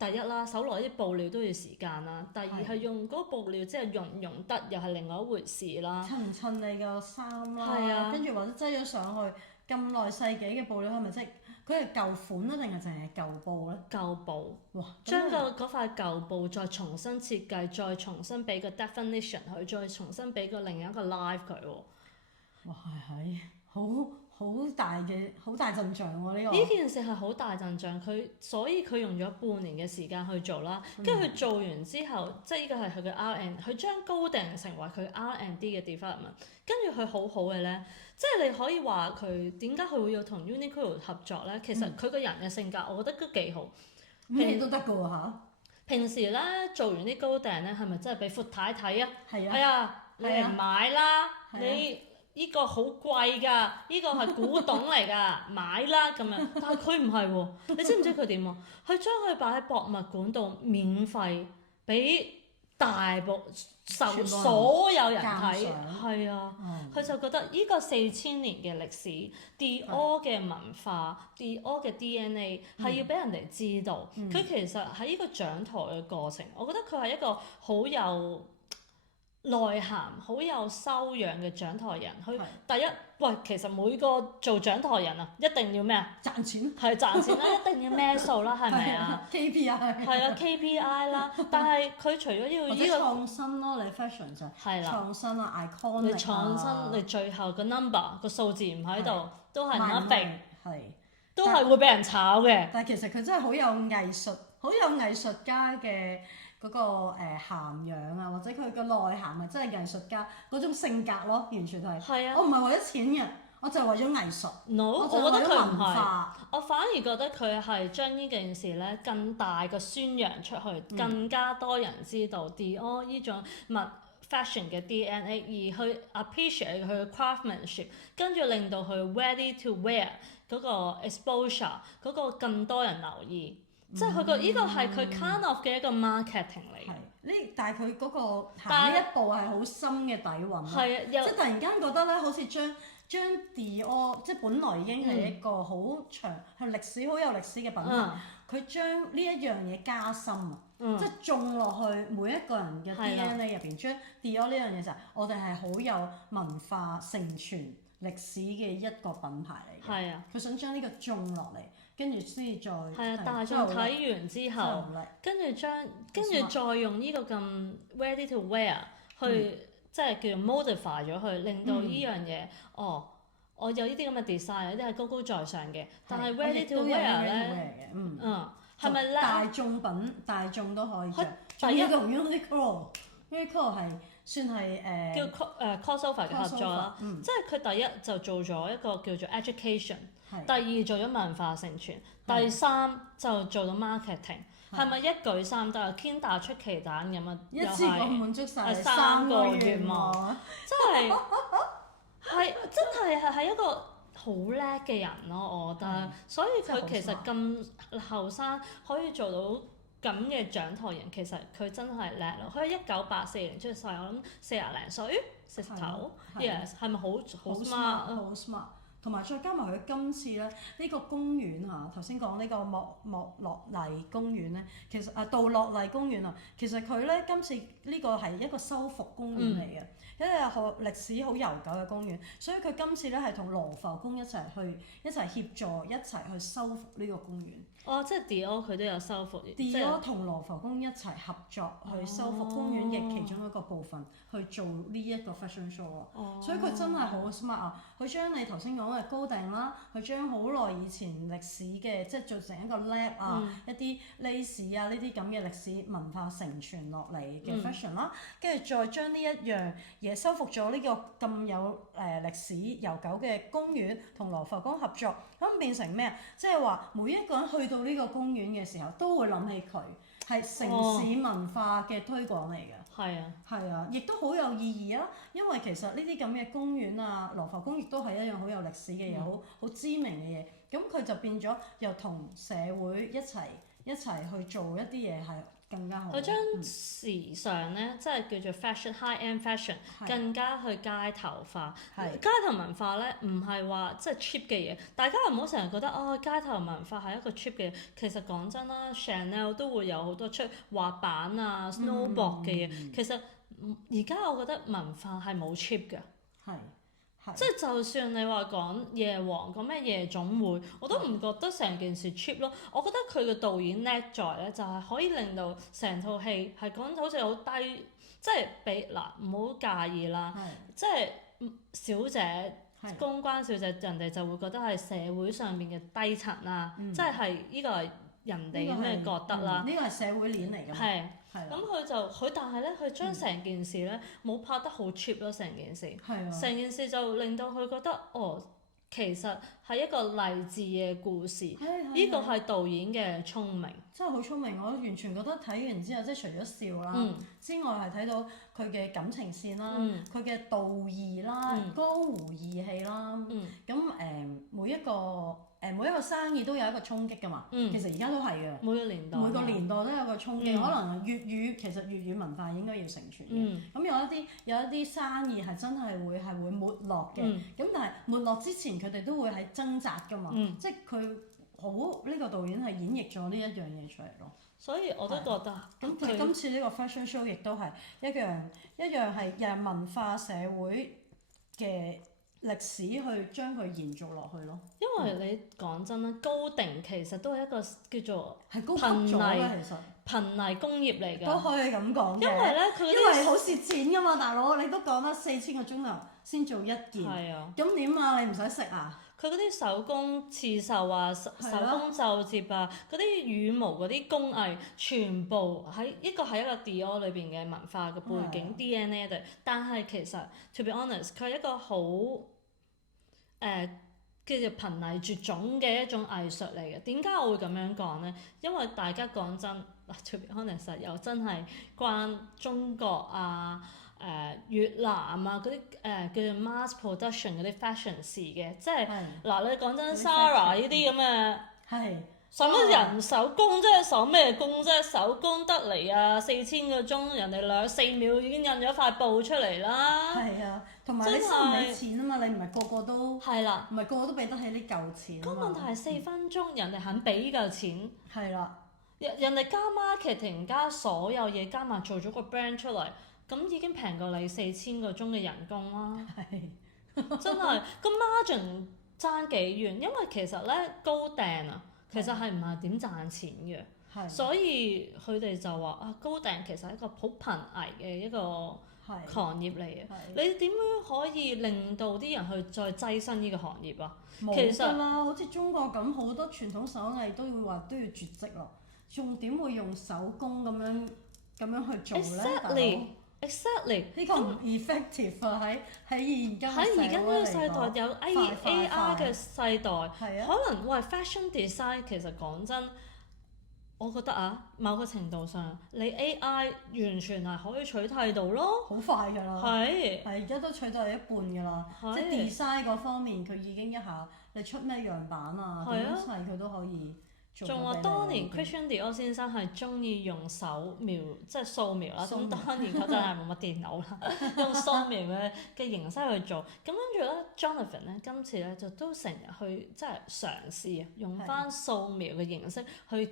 第一啦，手攞啲布料都要時間啦。第二係用嗰個布料，即係用唔用得又係另外一回事啦。襯唔襯你個衫啦？跟住或者擠咗上去咁耐世紀嘅布料，係咪即係佢係舊款啊，定係淨係舊布咧？舊布。哇！將嗰塊舊布再重新設計，再重新俾個 definition 佢，再重新俾個另一個 life 佢喎。哇！係好大陣仗喎呢個！呢件事係好大陣仗，所以佢用咗半年嘅時間去做啦。跟住佢做完之後，即係呢個係佢嘅 R&D，佢將高訂成為佢 R&D 嘅 development。跟住佢好好嘅咧，即係你可以話佢點解佢會要同 Uniqlo 合作咧？其實佢個人嘅性格，我覺得都幾好。咩都得㗎喎嚇！平時咧做完啲高訂咧，係咪真係俾闊太睇啊？係啊！你嚟買啦，你。呢個好貴㗎，呢個係古董嚟㗎，買啦咁樣。但係佢唔係喎，你知唔知佢點啊？佢將佢擺喺博物館度免費俾大部受全部人所有人鑑睇，賞係啊，佢就覺得呢個4000年嘅歷史，Dior 嘅文化，Dior 嘅 DNA 係要俾人哋知道。佢其實喺呢個掌台嘅過程，我覺得佢係一個好有內涵、好有修養嘅掌台人。佢第一，喂，其實每個做掌台人啊，一定要咩啊？賺錢係賺錢啦，一定要咩數啦，係咪啊？ KPI 係啊 KPI 啦，但係佢除咗要或者呢個創新咯，你 fashion 就係啦創新啊你，iconic 創新，你最後個 number 個數字唔喺度，都係 nothing，係都係會俾人炒嘅。但係其實佢真係好有藝術，好有藝術家嘅嗰個涵養啊，或者佢個內涵係真係藝術家嗰種性格咯，完全係。係啊我唔係為咗錢嘅，我就係為咗藝術。 No，我就覺得佢唔係為咗文係，化。我反而覺得佢係將呢件事咧更大嘅宣揚出去，更加多人知道 Dior 呢種fashion 嘅 DNA，而去 appreciate 佢嘅 craftsmanship，跟住令到佢 ready to wear 嗰個 exposure 嗰個更多人留意，即係佢個呢個係佢 kind of 嘅一個 marketing 嚟嘅。但係佢嗰個但行呢一步係好深嘅底蘊咯，係啊，即係突然間覺得咧，好似將 Dior 即係本來已經係一個好長係歷史好有歷史嘅品牌，佢將呢一樣嘢加深啊，即係種落去每一個人嘅 DNA 入邊，將 Dior 呢樣嘢就係我哋係好有文化承傳歷史嘅一個品牌嚟嘅。係啊，佢想將呢個種落嚟，跟住先至再係啊，大眾睇完之後，跟住再用呢個咁 ready to wear 去即係叫做 modify 咗佢，令到呢樣嘢我有呢啲咁嘅 design，有啲係高高在上嘅，但係 ready to wear 咧，係咪咧？大眾都可以着。第一同 Uniqlo 係算係叫crossover 嘅合作啦，即係佢第一就做咗一個叫做 education，第二做咗文化承傳，第三就做到 marketing，係咪一舉三得啊？Kinder 出奇蛋咁啊，一次過滿足晒3個願望，真係一個好叻嘅人咯，我覺得，所以佢其實咁後生可以做到咁嘅掌台人，其實佢真係叻咯。佢係1984年出世，我諗40零歲，40頭，yes，係咪好 smart？好 smart，同埋再加埋佢今次咧呢個公園嚇，頭先講呢個莫洛麗公園咧，其實杜樂麗公園啊，其實佢咧今次呢個係一個修復公園嚟嘅。因為歷史好悠久嘅公園，所以佢今次咧係同羅浮宮一齊協助一齊去修復呢個公園。即係 Dior 佢都有修復。Dior 同羅浮宮一齊合作去修復公園嘅其中一個部分，去做呢一個 fashion show 咯。所以佢真係好 smart 啊！佢將你頭先講嘅高定啦，佢將好耐以前歷史嘅即係做成一個 lab 啊，一啲 lace 啊呢啲咁嘅歷史文化承傳落嚟嘅 fashion 啦，跟住再將呢一樣嘢修復咗呢個咁有歷史悠久嘅公園，同羅浮宮合作，咁變成咩啊？即係話每一個人去到呢個公園嘅時候，都會諗起佢係城市文化嘅推廣嚟嘅。係啊，亦都好有意義啊！因為其實呢啲咁嘅公園啊，羅浮宮亦都係一樣好有歷史嘅嘢，好知名嘅嘢。咁佢就變咗又同社會一齊去做一啲嘢係更加好。佢將時尚咧，即係叫做 fashion high end fashion，更加去街頭化。街頭文化咧，唔係話即係 cheap 嘅嘢。大家唔好成日覺得街頭文化係一個 cheap 嘅嘢。其實講真啦 ，Chanel 都會有好多出滑板啊、snowboard 嘅嘢。其實而家我覺得文化係冇 cheap 嘅。即係就算你話講夜王講咩夜總會，我都唔覺得成件事 cheap 咯。我覺得佢嘅導演叻在咧，就係可以令到成套戲係講好似好低，即係俾唔好介意啦。即係小姐公關小姐，人哋就會覺得係社會上面嘅低層啦。即係呢個係人哋咁嘅覺得啦。呢個係社會鏈嚟㗎。咁但係咧，佢將成件事咧冇拍得好 cheap 咯，成件事，成件事就令到佢覺得其實係一個勵志嘅故事，呢個係導演嘅聰明，真係好聰明。我完全覺得睇完之後，即係除咗笑啦之外，係睇到佢嘅感情線啦，佢嘅道義啦、江湖義氣啦，咁每一個每一個生意都有一個衝擊㗎嘛。其實而家都係嘅。每個年代都有個衝擊。可能粵語其實粵語文化應該要承傳嘅。咁有一啲生意係真係會沒落嘅。咁但係沒落之前，佢哋都會係掙扎㗎嘛。即係佢好呢個導演係演繹咗呢一樣嘢出嚟咯。所以我都覺得咁佢今次呢個 fashion show 亦都係一樣係由文化社會嘅歷史去將佢延續落去咯。因為你講真啦，高定其實都係一個叫做係高級咗啦，其實瀕危工業嚟㗎。都可以咁講嘅。因為好蝕錢㗎嘛，大佬，你都講得4000個鐘頭先做一件。係啊。咁點啊？你唔使食啊？佢嗰啲手工刺繡啊、手工皺摺啊、嗰啲羽毛嗰啲工藝，全部係一個 Dior 裏邊嘅文化嘅背景 DNA 度。但係其實 to be honest，佢係一個好叫做瀕危絕種嘅一種藝術嚟嘅。點解我會咁樣講呢？因為大家講真，to be honest 又真係關中國啊、越南啊嗰啲叫做 mass production 嗰啲 fashion 事嘅，即係嗱你講真 Zara 呢啲咁嘅，使乜人手工啫？手咩工啫？手工得嚟啊，4000個鐘，人哋4秒已經印咗塊布出嚟啦。係啊，同埋你收唔起錢啊嘛，你唔係個個都係啦，唔係個個都俾得起呢嚿錢。咁問題係4分鐘，人哋肯俾呢嚿錢。係啦。人哋加 marketing 加所有嘢加埋做咗個 brand 出嚟。咁已經平過你4000個鐘嘅人工啦，真係個 margin 爭幾遠，因為其實咧高訂啊，其實係唔係點賺錢嘅，所以佢哋就話啊高訂其實係一個好瀕危嘅一個行業嚟嘅，你點樣可以令到啲人去再躋身呢個行業啊？其實啦，好似中國咁好多傳統手藝都會話都要絕跡咯，仲點會用手工咁樣去做咧？Exactly， 呢個唔 effective 啊！喺而家呢個世代有 AR 嘅世代，可能喂 fashion design 其實講真，我覺得啊，某個程度上你 AI 完全係可以取替到咯，好快㗎啦，係而家都取代一半㗎啦，即係 design 嗰方面佢已經一下你出咩樣板啊，點樣砌佢都可以。仲話當年 Christian Dior 先生係中意用手描，即係素描啦。咁當然佢真係冇乜電腦啦，用素描嘅形式去做。咁跟住咧 Jonathan 咧今次咧就都成日去即係嘗試用翻素描嘅形式去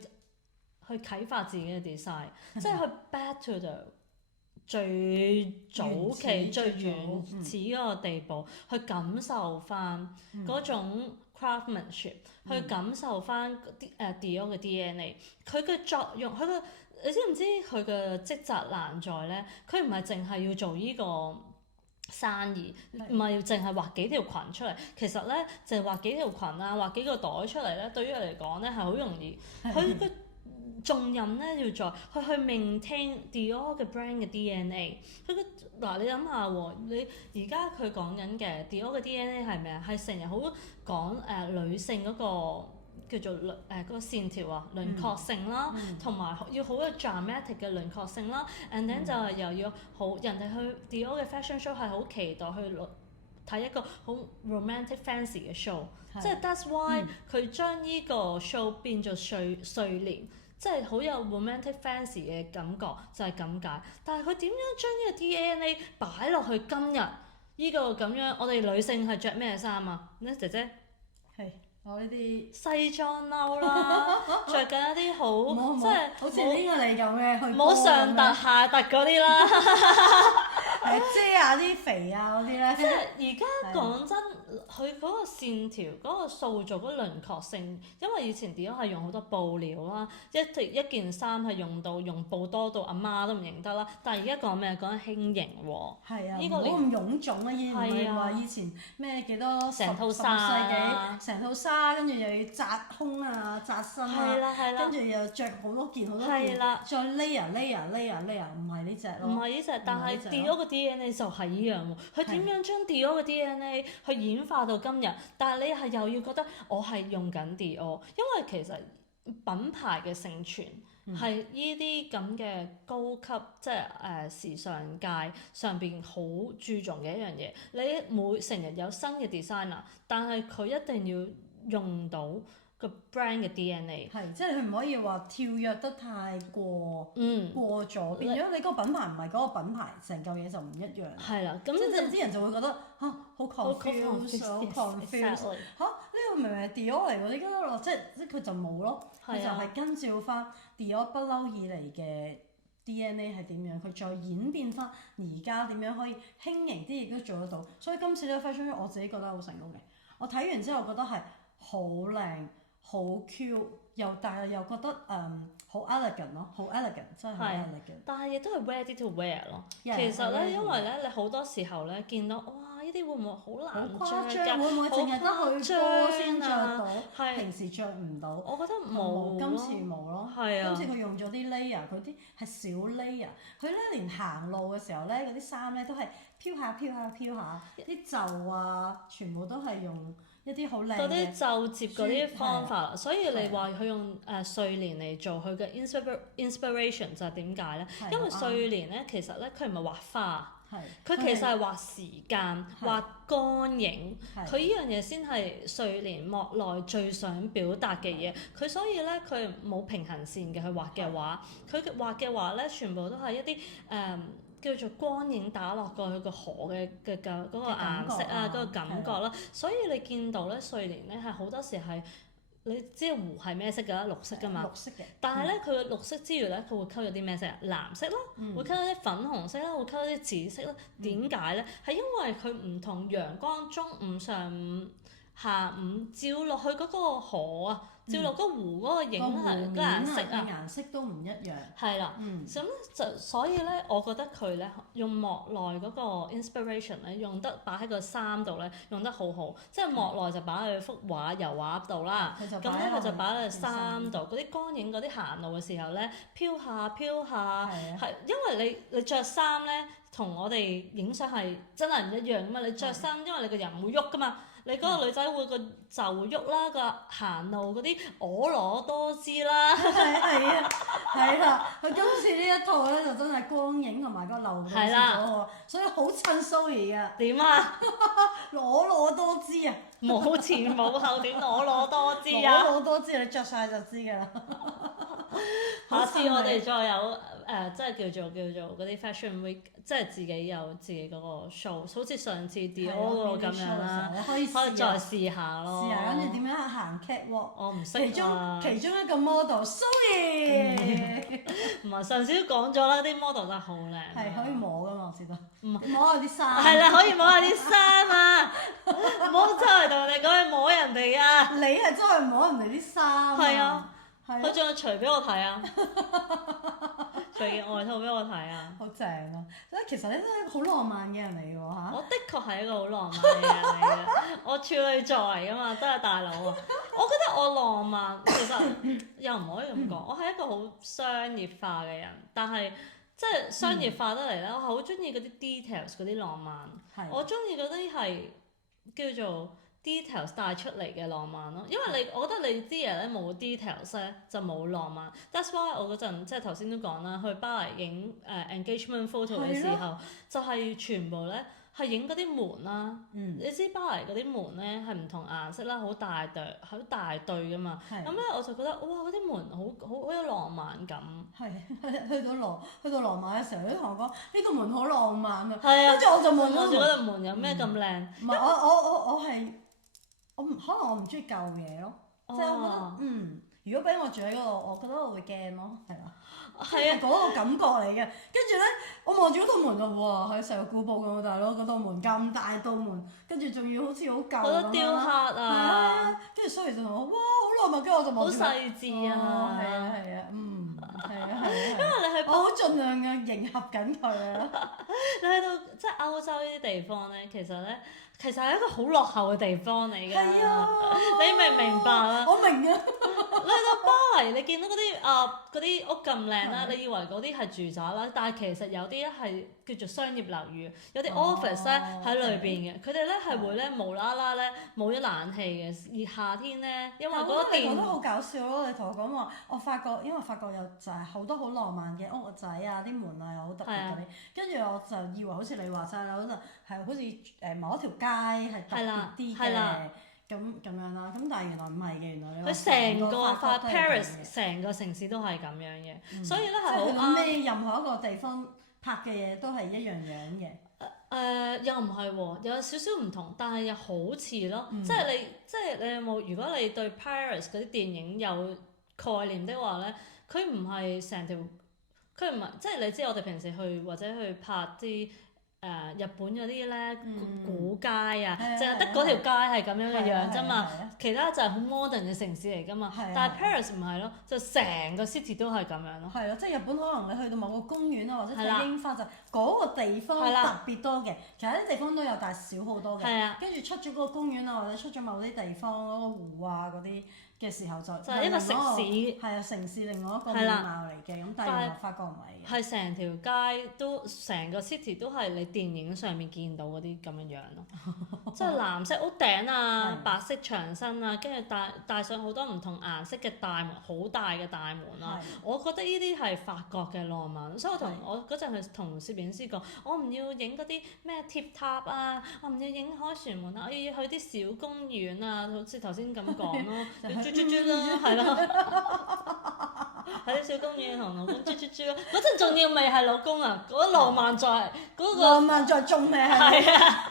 啟發自己嘅 design，即係去 back to the 最早期最原始嗰個地步，去感受翻嗰種 craftsmanship，去感受翻啲Dior 嘅 DNA， 佢嘅作用，你知唔知佢嘅職責難在咧？佢唔係淨係要做呢個生意，唔係淨係畫幾條裙出嚟。其實咧，淨係畫幾條裙啊，畫幾個袋出嚟咧，對於佢嚟講咧係好容易。佢嘅重任咧要在去 maintain Dior 嘅 brand 嘅 DNA。嗱，你諗下喎，你而家佢講緊嘅 Dior 嘅 DNA 係咩啊？係成日好講女性嗰個叫做嗰個線條啊，輪廓性啦，同埋要好有 dramatic 嘅輪廓性啦。and then 就係又要好人哋去 Dior 嘅 fashion show 係好期待去睇一個好 romantic fancy 嘅 show，即係 that's why 佢將呢個 show 變做睡蓮。即係好有 romantic fancy 嘅感覺，就係咁解。但係佢點樣將呢個 DNA 擺落去今日呢個咁樣？我哋女性係着咩衫啊？呢姐姐係我呢啲西裝褸啦，着緊一啲好即係好似呢個你咁嘅，冇上突下突嗰啲啦，遮下啲肥啊嗰啲咧。即係而家講真。佢嗰個線條、嗰個塑造、嗰個輪廓性，因為以前 Dior 係用好多布料啦，一件衫係用布多到阿媽都唔認得啦。但係而家講咩？講緊輕型喎。係啊，唔好咁臃腫啊！唔係話以前咩幾多成套衫啊，成套衫跟住又要紮胸啊、紮身啊，跟住又着好多件，再 layer，唔係呢隻咯。唔係呢隻，但係 Dior 嘅 DNA 就係依樣喎。佢點樣將 Dior 嘅 DNA 去演化到今日，但係你係又要覺得我係用緊 Dior，因為其實品牌嘅承傳係呢啲咁嘅高級，即係時尚界上邊好注重嘅一樣嘢。你成日有新嘅 designer，但係佢一定要用到個 brand 嘅 DNA。係，即係佢唔可以話跳躍得太過過咗，變咗你嗰個品牌唔係嗰個品牌，成嚿嘢就唔一樣。係啦，咁即係啲人就會覺得嚇好 confused，好 confused 嚇呢個明明係 Dior 嚟喎，你跟得落即佢就冇咯，佢就係跟照翻 Dior 不嬲以嚟嘅 DNA 係點樣，佢再演變翻而家點樣可以輕盈啲，亦都做得到。所以今次呢個 fashion show 我自己覺得好成功嘅，我睇完之後覺得係好靚。好 Q， 但係又覺得好 elegant 咯，好 elegant， 真係好 elegant。但係亦都係 ready to wear 咯。其實咧，因為咧，你好多時候咧見到哇，呢啲會唔會好難著㗎？會唔會淨係得去波先着到？係平時着唔到。我覺得冇，今次冇咯。係啊。今次佢用咗啲 layer，佢啲係小 layer。佢咧連行路嘅時候咧，嗰啲衫咧都係飄下飄下飄下，啲袖啊，全部都係用。一啲好靚嘅嗰啲皺摺嗰啲方法，所以你話佢用睡蓮嚟做佢嘅 inspiration 就係點解咧？因為睡蓮咧其實咧佢唔係畫花，佢其實係畫時間、畫光影，佢呢樣嘢先係睡蓮莫內最想表達嘅嘢。佢所以咧佢冇平衡線嘅，佢畫嘅畫，佢畫嘅畫咧全部都係一啲叫做光影打落過去個河嘅嗰個顏色啊，嗰個感覺啦，所以你見到咧睡蓮咧係好多時係你知湖係咩色㗎啦？綠色㗎嘛。綠色嘅。但係咧佢嘅綠色之餘咧，佢會溝咗啲咩色啊？藍色啦，會溝咗啲粉紅色啦，會溝咗啲紫色啦。點解咧？係因為佢唔同陽光中午、上午、下午照落去嗰個河啊。照落個湖嗰個影係個顏色啊，顏色都唔一樣。係啦，咁就所以咧，我覺得佢咧用莫內嗰個 inspiration 咧，用得擺喺個衫度咧，用得好好。即係莫內就擺喺幅畫油畫度啦，咁咧佢就擺喺衫度。嗰啲光影嗰啲行路嘅時候咧，飄下飄下，係因為你著衫咧，同我哋影相係真係唔一樣噶嘛。你著衫，因為你個人會喐噶嘛。你嗰個女仔會個就喐啦，個行路嗰啲婀娜多姿啦。係啦，佢今次呢一套咧就真係光影同埋個流動性嗰個，所以好襯 Zoe 啊。點啊？婀娜多姿啊！冇前冇後點婀娜多姿啊！婀娜多姿，你着晒就知㗎啦。下次我哋再有即係叫做嗰啲 fashion week，即係自己有自己嗰個 show，好似上次 Dior 嗰個咁樣啦，可以再試下咯。試下跟住點樣行 catwalk？我唔識啊。其中一個 model Zoe，唔係上次都講咗啦，啲 model 真係好靚。係可以摸㗎嘛？我知道。唔係摸下啲衫。係啦，可以摸下啲衫啊！唔好周圍同人哋講去摸人哋啊！你係周圍摸人哋啲衫。係啊。佢仲要除俾我睇啊！除件外套俾我睇啊！好正啊！其實你都係一個好浪漫嘅人嚟㗎喎嚇。我的確係一個好浪漫嘅人嚟嘅，我處女座嚟㗎嘛，都係大佬啊！我覺得我浪漫其實又唔可以咁講，我係一個好商業化嘅人，但係即係商業化得嚟咧，我係好中意嗰啲 details 嗰啲浪漫，我中意嗰啲係叫做details 帶出嚟嘅浪漫咯，因為我覺得你啲嘢咧冇 details 咧就冇浪漫。That's why 我嗰陣即係頭先都講啦，去巴黎影engagement photo 嘅時候，就係全部咧係影嗰啲門啦。你知巴黎嗰啲門咧係唔同顏色啦，好大對噶嘛。咁咧我就覺得哇，嗰啲門好有浪漫感。係去到羅馬嘅時候，你同我講呢個門好浪漫啊。係啊。跟住我就問嗰道門有咩咁靚？唔係我係。可能我唔中意舊嘢咯，即係我覺得如果俾我住喺嗰度，我覺得我會驚咯，係啦，係嗰個感覺嚟嘅。跟住咧，我望住嗰道門就哇，係成個古堡咁大佬，嗰道門咁大道門，跟住仲要好似好舊咁樣啦。好多雕刻啊！跟住Zoe就同我哇，好浪漫，跟住我就望住佢。好細緻啊！係啊，因為你去，我好盡量嘅迎合緊佢啊！你去到即係歐洲呢啲地方咧，其實係一個好落後嘅地方嚟㗎。係啊！你明唔明白啊？我明啊！你去到巴黎，你見到嗰啲屋咁靚啦，你以為嗰啲係住宅啦，但係其實有啲係叫做商業樓宇，有啲 office 咧喺裏邊嘅。佢哋咧係會咧無啦啦咧冇咗冷氣嘅，而夏天咧因為嗰個電。我覺得好搞笑咯！你同我講話，因為法國有就係好多好浪漫嘅屋仔啊，啲門啊又好特別嗰啲，跟住我就以為好似你話齋啦，嗰度係好似某一條街係特別啲嘅，咁樣啦，咁但係原來唔係嘅，原來佢成個法國都係咁嘅 Paris 成個城市都係咁樣嘅，所以咧係即係去到好啱。咩任何一個地方拍嘅嘢都係一樣樣嘅。又唔係喎，有少少唔同，但係又好似咯。即係你有冇？如果你對 Paris 嗰啲電影有概念的話咧，佢唔係成條，佢唔係即係你知我哋平時去或者去拍啲日本嗰啲咧古街啊，淨係得嗰條街係咁樣嘅樣啫嘛，其他就係好 modern 嘅城市嚟㗎嘛。但係 Paris 唔係咯，就成個 city 都係咁樣咯。係咯，即係日本可能你去到某個公園啊，或者睇櫻花就嗰個地方特別多嘅，其他啲地方都有，但係少好多嘅。跟住出咗嗰個公園啊，或者出咗某啲地方嗰個湖啊嗰啲嘅時候就係一個城市，係啊，城市另外一個面貌嚟嘅。咁但係發覺唔係嘅。係成條街都成個 city 都係你電影上面見到嗰啲咁樣樣咯，即係藍色屋頂啊，白色牆身啊，跟住帶上好多唔同顏色嘅大門，好大嘅大門啊。我覺得呢啲係法國嘅浪漫，所以我嗰陣係同攝影師講，我唔要影嗰啲咩鐵塔啊，我唔要影凱旋門啊，我要去啲小公園啊，好似頭先咁講咯，豬豬豬啦，係咯。喺啲小公園同老公豬豬豬咯，嗰陣仲要未係老公啊，嗰個浪漫在嗰個浪漫在仲未係，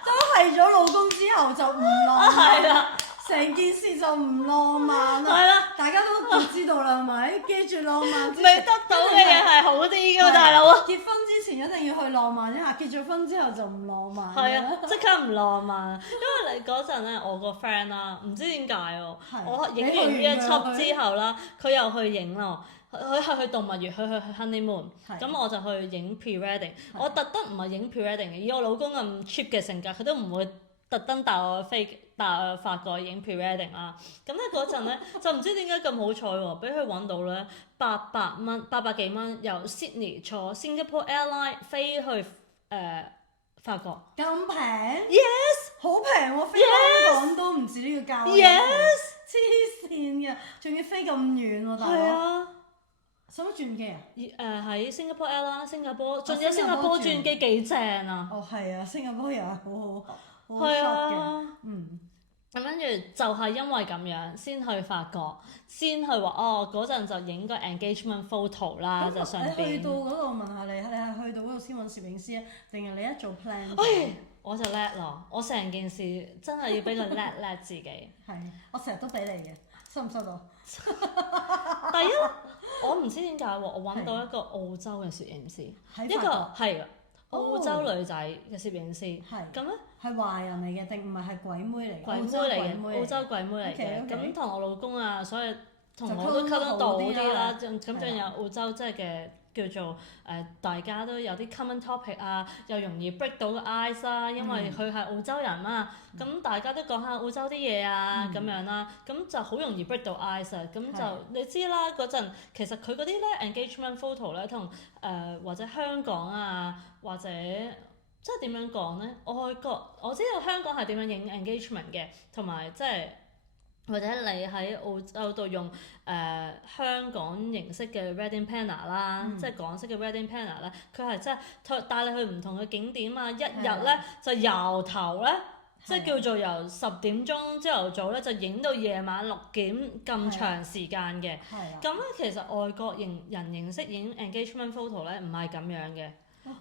都係咗老公之後就唔浪漫，成件事就唔浪漫啦。大家都知道啦，係咪？記住浪漫之前未得到嘅嘢係好啲㗎，大佬啊！結婚之前一定要去浪漫一下，結咗婚之後就唔浪漫。係啊，即刻唔浪漫，因為你嗰陣咧，我個 friend 啦，唔知點解喎，我影完呢一輯之後啦，佢又去影咯。佢係去動物園，去 honeymoon，咁我就去影 pre-wedding。我特登唔係影 pre-wedding 嘅，以我老公咁 cheap 嘅性格，佢都唔會特登帶我去法國影 pre-wedding 啦。咁咧嗰陣咧就唔知點解咁好彩喎，俾佢揾到咧800幾蚊，由 Sydney 坐 Singapore Airline 飛去法國。咁平 ？Yes， 好平喎，飛香港都唔止呢個價。Yes， 黐線嘅，仲要飛咁遠喎，大佬。係啊。使乜轉機啊？喺 Singapore Airline 新加坡，仲有新加坡轉機幾正啊！哦，係啊，新加坡又係好 short 嘅，咁跟住就係因為咁樣先去法國，先去話嗰陣就影個 engagement photo 啦，就上邊。你去到嗰度問下你係去到嗰度先揾攝影師啊，定係你一做 plan？我就叻咯，我成件事真係要俾個叻自己。係，我成日都俾你嘅，收唔收到？第一，我唔知點解喎，我揾到一個澳洲嘅攝影師，一個係澳洲女仔嘅攝影師。咁咧係華人嚟嘅定唔係鬼妹嚟嘅？鬼妹嚟嘅，澳洲鬼妹嚟嘅。咁同我老公啊，所以同我都溝得到啲啦。咁仲有澳洲即係嘅。叫做大家都有啲 common topic 啊，又容易 break 到個 ice 啦，因為佢係澳洲人嘛，咁大家都講下澳洲啲嘢啊，咁樣啦，咁就好容易 break 到 ice 啊，咁就你知啦，嗰陣其實佢嗰啲咧 engagement photo 咧同或者香港啊，或者即係點樣講咧？外國我知道香港係點樣影 engagement 嘅，同埋即係。或者你喺澳洲度用香港形式嘅 wedding planner 啦，即係港式嘅 wedding planner 咧，佢係即係帶你去唔同嘅景點啊，一日咧就由頭咧，即係叫做由10點鐘朝頭早咧就影到夜晚6點咁長時間嘅。咁咧其實外國人形式影 engagement photo 咧唔係咁樣嘅。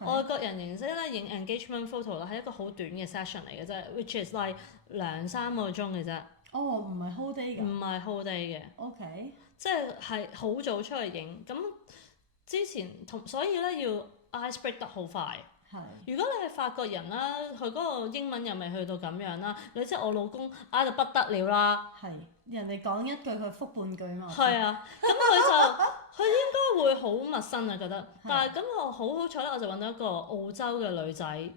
外國人形式咧影 engagement photo 咧係一個好短嘅 session 嚟嘅啫 ，which is like 2-3個鐘嘅啫。哦，唔係 whole day 㗎。唔係 whole day 嘅。OK。即係好早出去影，咁之前所以咧要 ice break 得好快。如果你係法國人啦，佢嗰個英文又未去到咁樣啦，你知我老公嗌到不得了啦。人哋講一句佢覆半句嘛。係啊，咁佢應該會好陌生啊覺得，但係咁我好彩咧，我就揾到一個澳洲嘅女仔。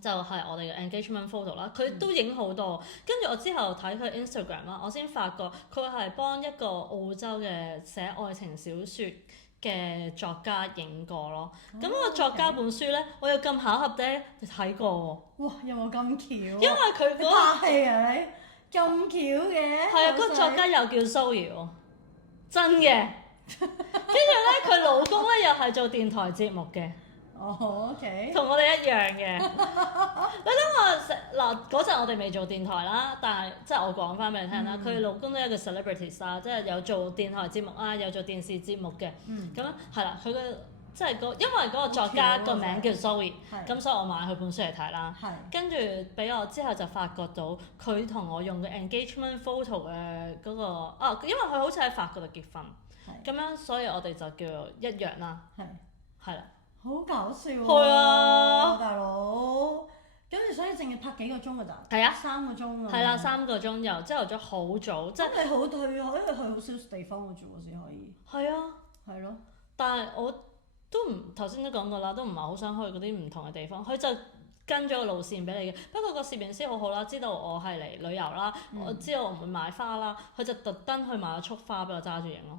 就係我哋嘅 engagement photo 啦，佢都影好多，跟住我之後睇佢 Instagram 啦，我先發覺佢係幫一個澳洲嘅寫愛情小説嘅作家影過咯。咁個作家本書咧，我有咁巧合咧睇過喎。哇！有冇咁巧？因為佢拍戲啊你咁巧嘅。係啊，嗰個作家又叫 Zoe 喎，真嘅。跟住咧，佢老公咧又係做電台節目嘅。OK。同我哋一樣嘅。你諗下，嗱嗰陣我哋未做電台啦，但係即係我講翻俾你聽啦，佢老公都係一個 celebrities 啦，即係有做電台節目啊，有做電視節目嘅。咁樣係啦，佢嘅即係因為嗰個作家個名叫 Zoe，咁所以我買佢本書嚟睇啦。跟住俾我之後就發覺到佢同我用嘅 engagement photo 嘅嗰個因為佢好似喺法國度結婚，咁樣所以我哋就叫做一樣啦。係啦。好搞笑喎！係啊，大佬。跟住所以淨係拍幾個鐘㗎咋？係啊，3個鐘啊。係啦，3個鐘又朝頭早好早，即係你好去，因為去好少地方嘅啫喎，先可以。係啊。係咯。但係我都唔頭先都講過啦，都唔係好想去嗰啲唔同嘅地方，佢就跟咗個路線俾你嘅。不過個攝影師好好啦，知道我係嚟旅遊啦，我知道我唔會買花啦，佢就特登去買咗束花俾我揸住影咯。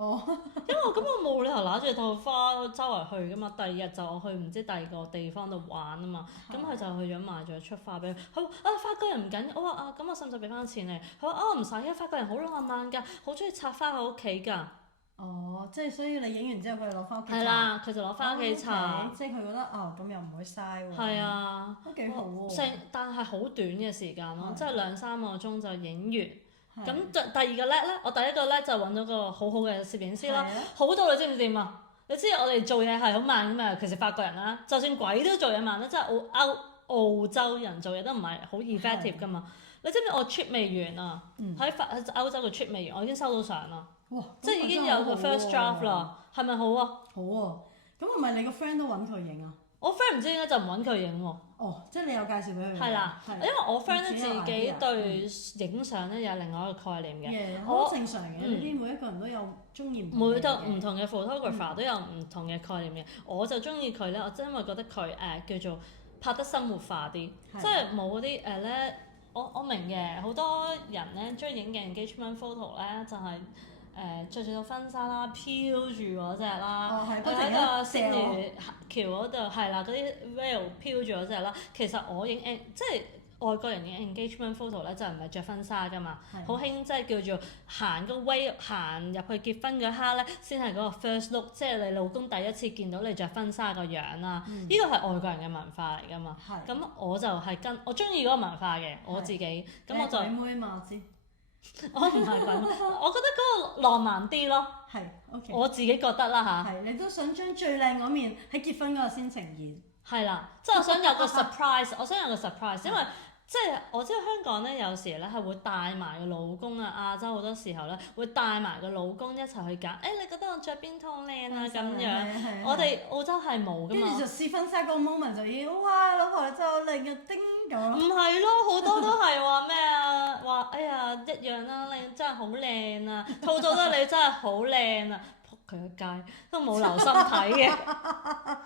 因為我冇理由揦住套花周圍去㗎嘛，第二日就我去唔知第二個地方度玩啊嘛，咁佢就去咗買咗一束花俾佢。佢話法國人唔緊要，我話咁我使唔使俾翻錢你？佢話唔使啊，法國人好浪漫㗎，好中意插花喺屋企㗎。即係所以你影完之後佢就攞翻屋企插。係啦，佢就攞翻屋企插。即係佢覺得咁又唔會嘥喎。係啊。都幾好喎。但係好短嘅時間咯，即係2-3個鐘就影完。咁第二個叻咧，我第一個咧就揾到個好好嘅攝影師啦，好到你知唔知點啊？你知我哋做嘢係好慢㗎嘛，其實法國人啦，就算鬼都做嘢慢啦，即係澳洲人做嘢都唔係好 effective 㗎嘛。你知唔知我 trip 未完啊？喺歐洲嘅 trip 未完，我已經收到相啦。哇！即係已經有個 first draft 啦，係咪好啊？好啊！咁係咪你個 friend 都揾佢影啊？我 friend 唔知點解就唔揾佢影喎。即係你有介紹俾佢。係啦，因為我 friend 咧自己對影相咧有另外一個概念嘅。好正常嘅，呢啲每一個人都有中意每個唔同嘅 photographer 都有唔同嘅概念嘅。我就中意佢咧，我真係因為覺得佢叫做拍得生活化啲，即係冇嗰啲咧。我明嘅，好多人咧中意影嘅 engagement photo 咧就係着住套婚紗啦，飄住嗰隻啦，喺個仙女橋嗰度係啦，嗰啲 veil 飄住嗰隻啦。其實我影即係外國人影 engagement photo 咧，就唔係着婚紗㗎嘛，好興即係叫做行個 way 行入去結婚嗰刻咧，先係嗰個 first look，即係你老公第一次見到你着婚紗個樣啦。呢個係外國人嘅文化嚟㗎嘛。咁我就係我中意嗰個文化嘅，我自己。咁我就鬼妹嘛，我知。我唔係鬼妹，我覺得嗰個浪漫啲咯。OK。我自己覺得啦嚇。你都想將最靚嗰面喺結婚嗰度先呈現。係啦，即係我想有個 surprise，我想有個 surprise，因為即係我知道香港咧有時咧係會帶埋個老公啊，亞洲好多時候咧會帶埋個老公一齊去揀。你覺得我着邊套靚啊咁樣？我哋澳洲係冇㗎嘛。跟住就試婚紗嗰個 moment 就已經哇，老婆真係好靚嘅叮咁。唔係咯，好多都係話咩啊？話哎呀一樣啦，你真係好靚啊，套套得你真係好靚啊，仆佢一街都冇留心睇嘅。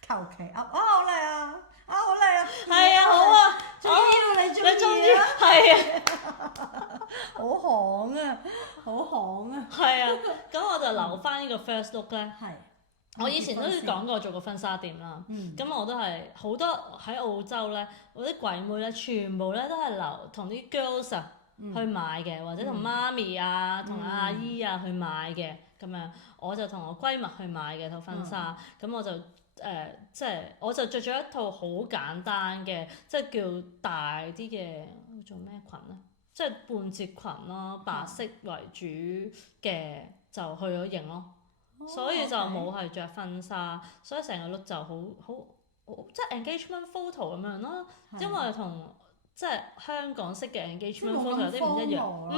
求其噏好靚啊！好靚啊！係啊，好啊，你中意啊？係啊，好行啊，好行啊！係啊，咁我就留翻呢個 first look 咧。我以前都講過做過婚紗店啦，咁我都係好多喺澳洲咧，我啲鬼妹咧，全部咧都係留同啲 girls 啊去買嘅，或者同媽咪啊、同阿姨啊去買嘅咁樣。我就同我閨蜜去買嘅套婚紗，咁我就。即係我就着咗一套好簡單嘅，即係叫大啲嘅做咩裙咧？即係半截裙咯，白色為主嘅就去咗影咯，所以就冇係着婚紗，所以成個 look 就好即係 engagement photo 咁樣咯，因為同即係香港式嘅 engagement photo 有啲唔一樣。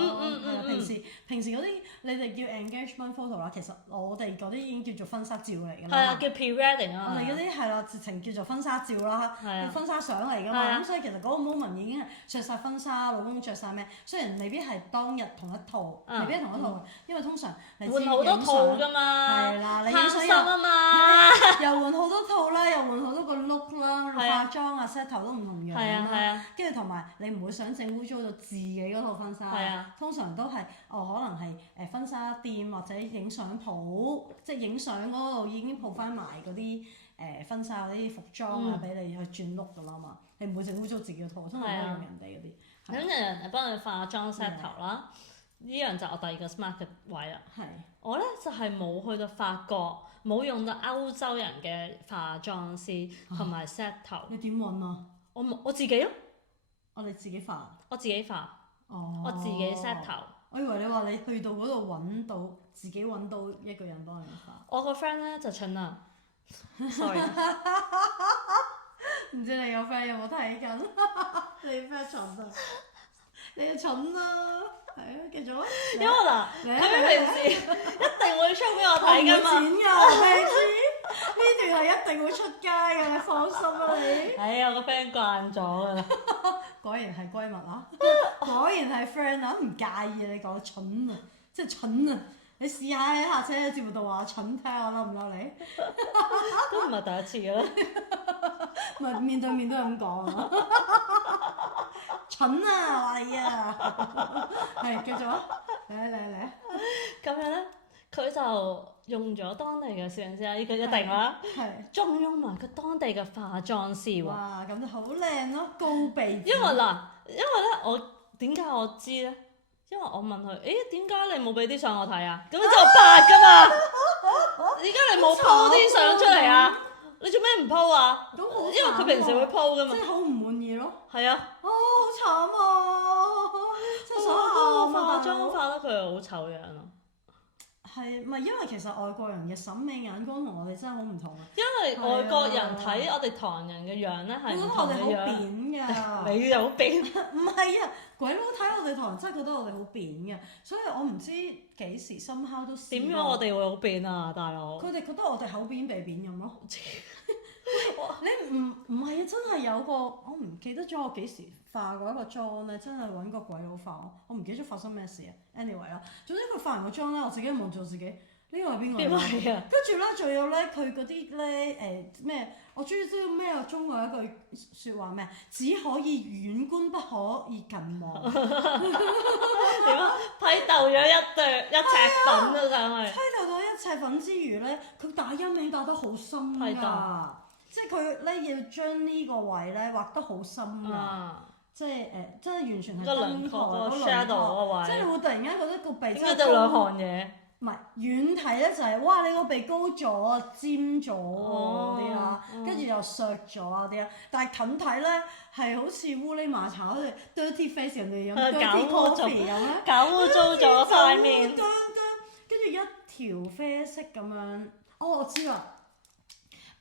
平時嗰啲你哋叫 engagement photo 啦，其實我哋嗰啲已經叫做婚紗照嚟㗎啦。係啊，叫 pre-wedding 啊。我哋嗰啲係啦，直情叫做婚紗照啦，婚紗相嚟㗎嘛。咁所以其實嗰個 moment 已經係着晒婚紗，老公着晒咩？雖然未必係當日同一套，未必係同一套，因為通常你知換好多套㗎嘛。係啦，你貪心啊嘛。又換好多套啦，又換好多個 look 啦，化妝啊 set 頭都唔同樣啦。跟住同埋你唔會想整污糟到自己嗰套婚紗，通常都係可能係婚紗店或者影相鋪，即係影相嗰度已經鋪翻埋嗰啲婚紗嗰啲服裝啊，俾你去轉 look 㗎啦嘛。你唔會整污糟自己嘅套，通常都係用人哋嗰啲。咁人幫你化妝 set 頭啦，呢樣就我第二個 smart 嘅位啦。我咧就係冇去到法國，冇用到歐洲人嘅化妝師同埋 set 頭。你點揾啊？我自己咯。我哋自己化。我自己化，哦。我自己 set 頭。我以為你話你去到嗰度揾到自己揾到一個人幫你化。我個 friend 咧就蠢啦，sorry。唔知你個 friend 有冇睇緊？你 friend 蠢啊！你就蠢啦，係啊，繼續啊！因為嗱，佢平時一定會 show 俾我睇㗎嘛。我唔會剪㗎，你知呢段係一定會出街㗎，你放心啦你。哎呀，我個 friend 慣咗㗎啦。果然係閨蜜啊！果然係 friend 啊！唔介意你講蠢啊，即係蠢啊！你試下喺下車嘅節目度話蠢，睇下我嬲唔嬲你？都唔係第一次㗎啦。唔係面對面都係咁講啊！蠢啊，話你啊！係繼續啊！嚟！咁樣咧，佢就用咗當地嘅攝影師啦，呢個一定啦。係。仲用埋佢當地嘅化妝師喎。哇！咁就好靚咯，高鼻子。因為咧，我點解我知咧？因為我問佢，誒點解你冇俾啲相我睇啊？咁樣就白㗎嘛。點解你冇 po 啲相出嚟啊？你做咩唔 po 啊？咁好慘喎！因為佢平時會 po 㗎嘛。即係好唔滿意咯。係啊。哦，好慘啊！即係想化喊啊！妝化得佢係好醜樣咯。係咪因為其實外國人嘅審美眼光同我哋真係好唔同啊？因為外國人睇我哋唐人嘅樣咧係唔同嘅樣。我覺得我哋好扁㗎。你又好扁。唔係啊，鬼佬睇我哋唐人真係覺得我哋好扁嘅，所以我唔知幾時深烤都試過。點樣我哋會好扁啊，大佬？佢哋覺得我哋口扁鼻扁咁咯。你唔係啊！真係有個我唔記得咗我幾時化過一個妝咧，真係揾個鬼佬化我唔記得咗發生咩事啊。anyway 啦，總之佢化完個妝咧，我自己望住自己，呢個係邊個？邊位啊？跟住咧，仲有咧，佢嗰啲咧咩？我終於知道咩啊！中國有一句説話咩？只可以遠觀，不可以近望。點啊？批鬥咗一尺粉都上去。批鬥咗一尺粉之餘咧，佢打陰影打得好深㗎。即係佢咧要將呢個位咧畫得好深㗎，即係真係完全係燈台嗰個 shadow 嗰個位，即係你會突然間覺得個鼻真係就兩行嘢。唔係遠睇咧就係哇你個鼻高咗、尖咗嗰啲啦，跟住又削咗嗰啲啦，但係近睇咧係好似烏哩馬茶好似 dirty face 人哋飲 dirty coffee 咁樣，搞污糟咗塊面，跟住一條啡色咁樣，我知啦，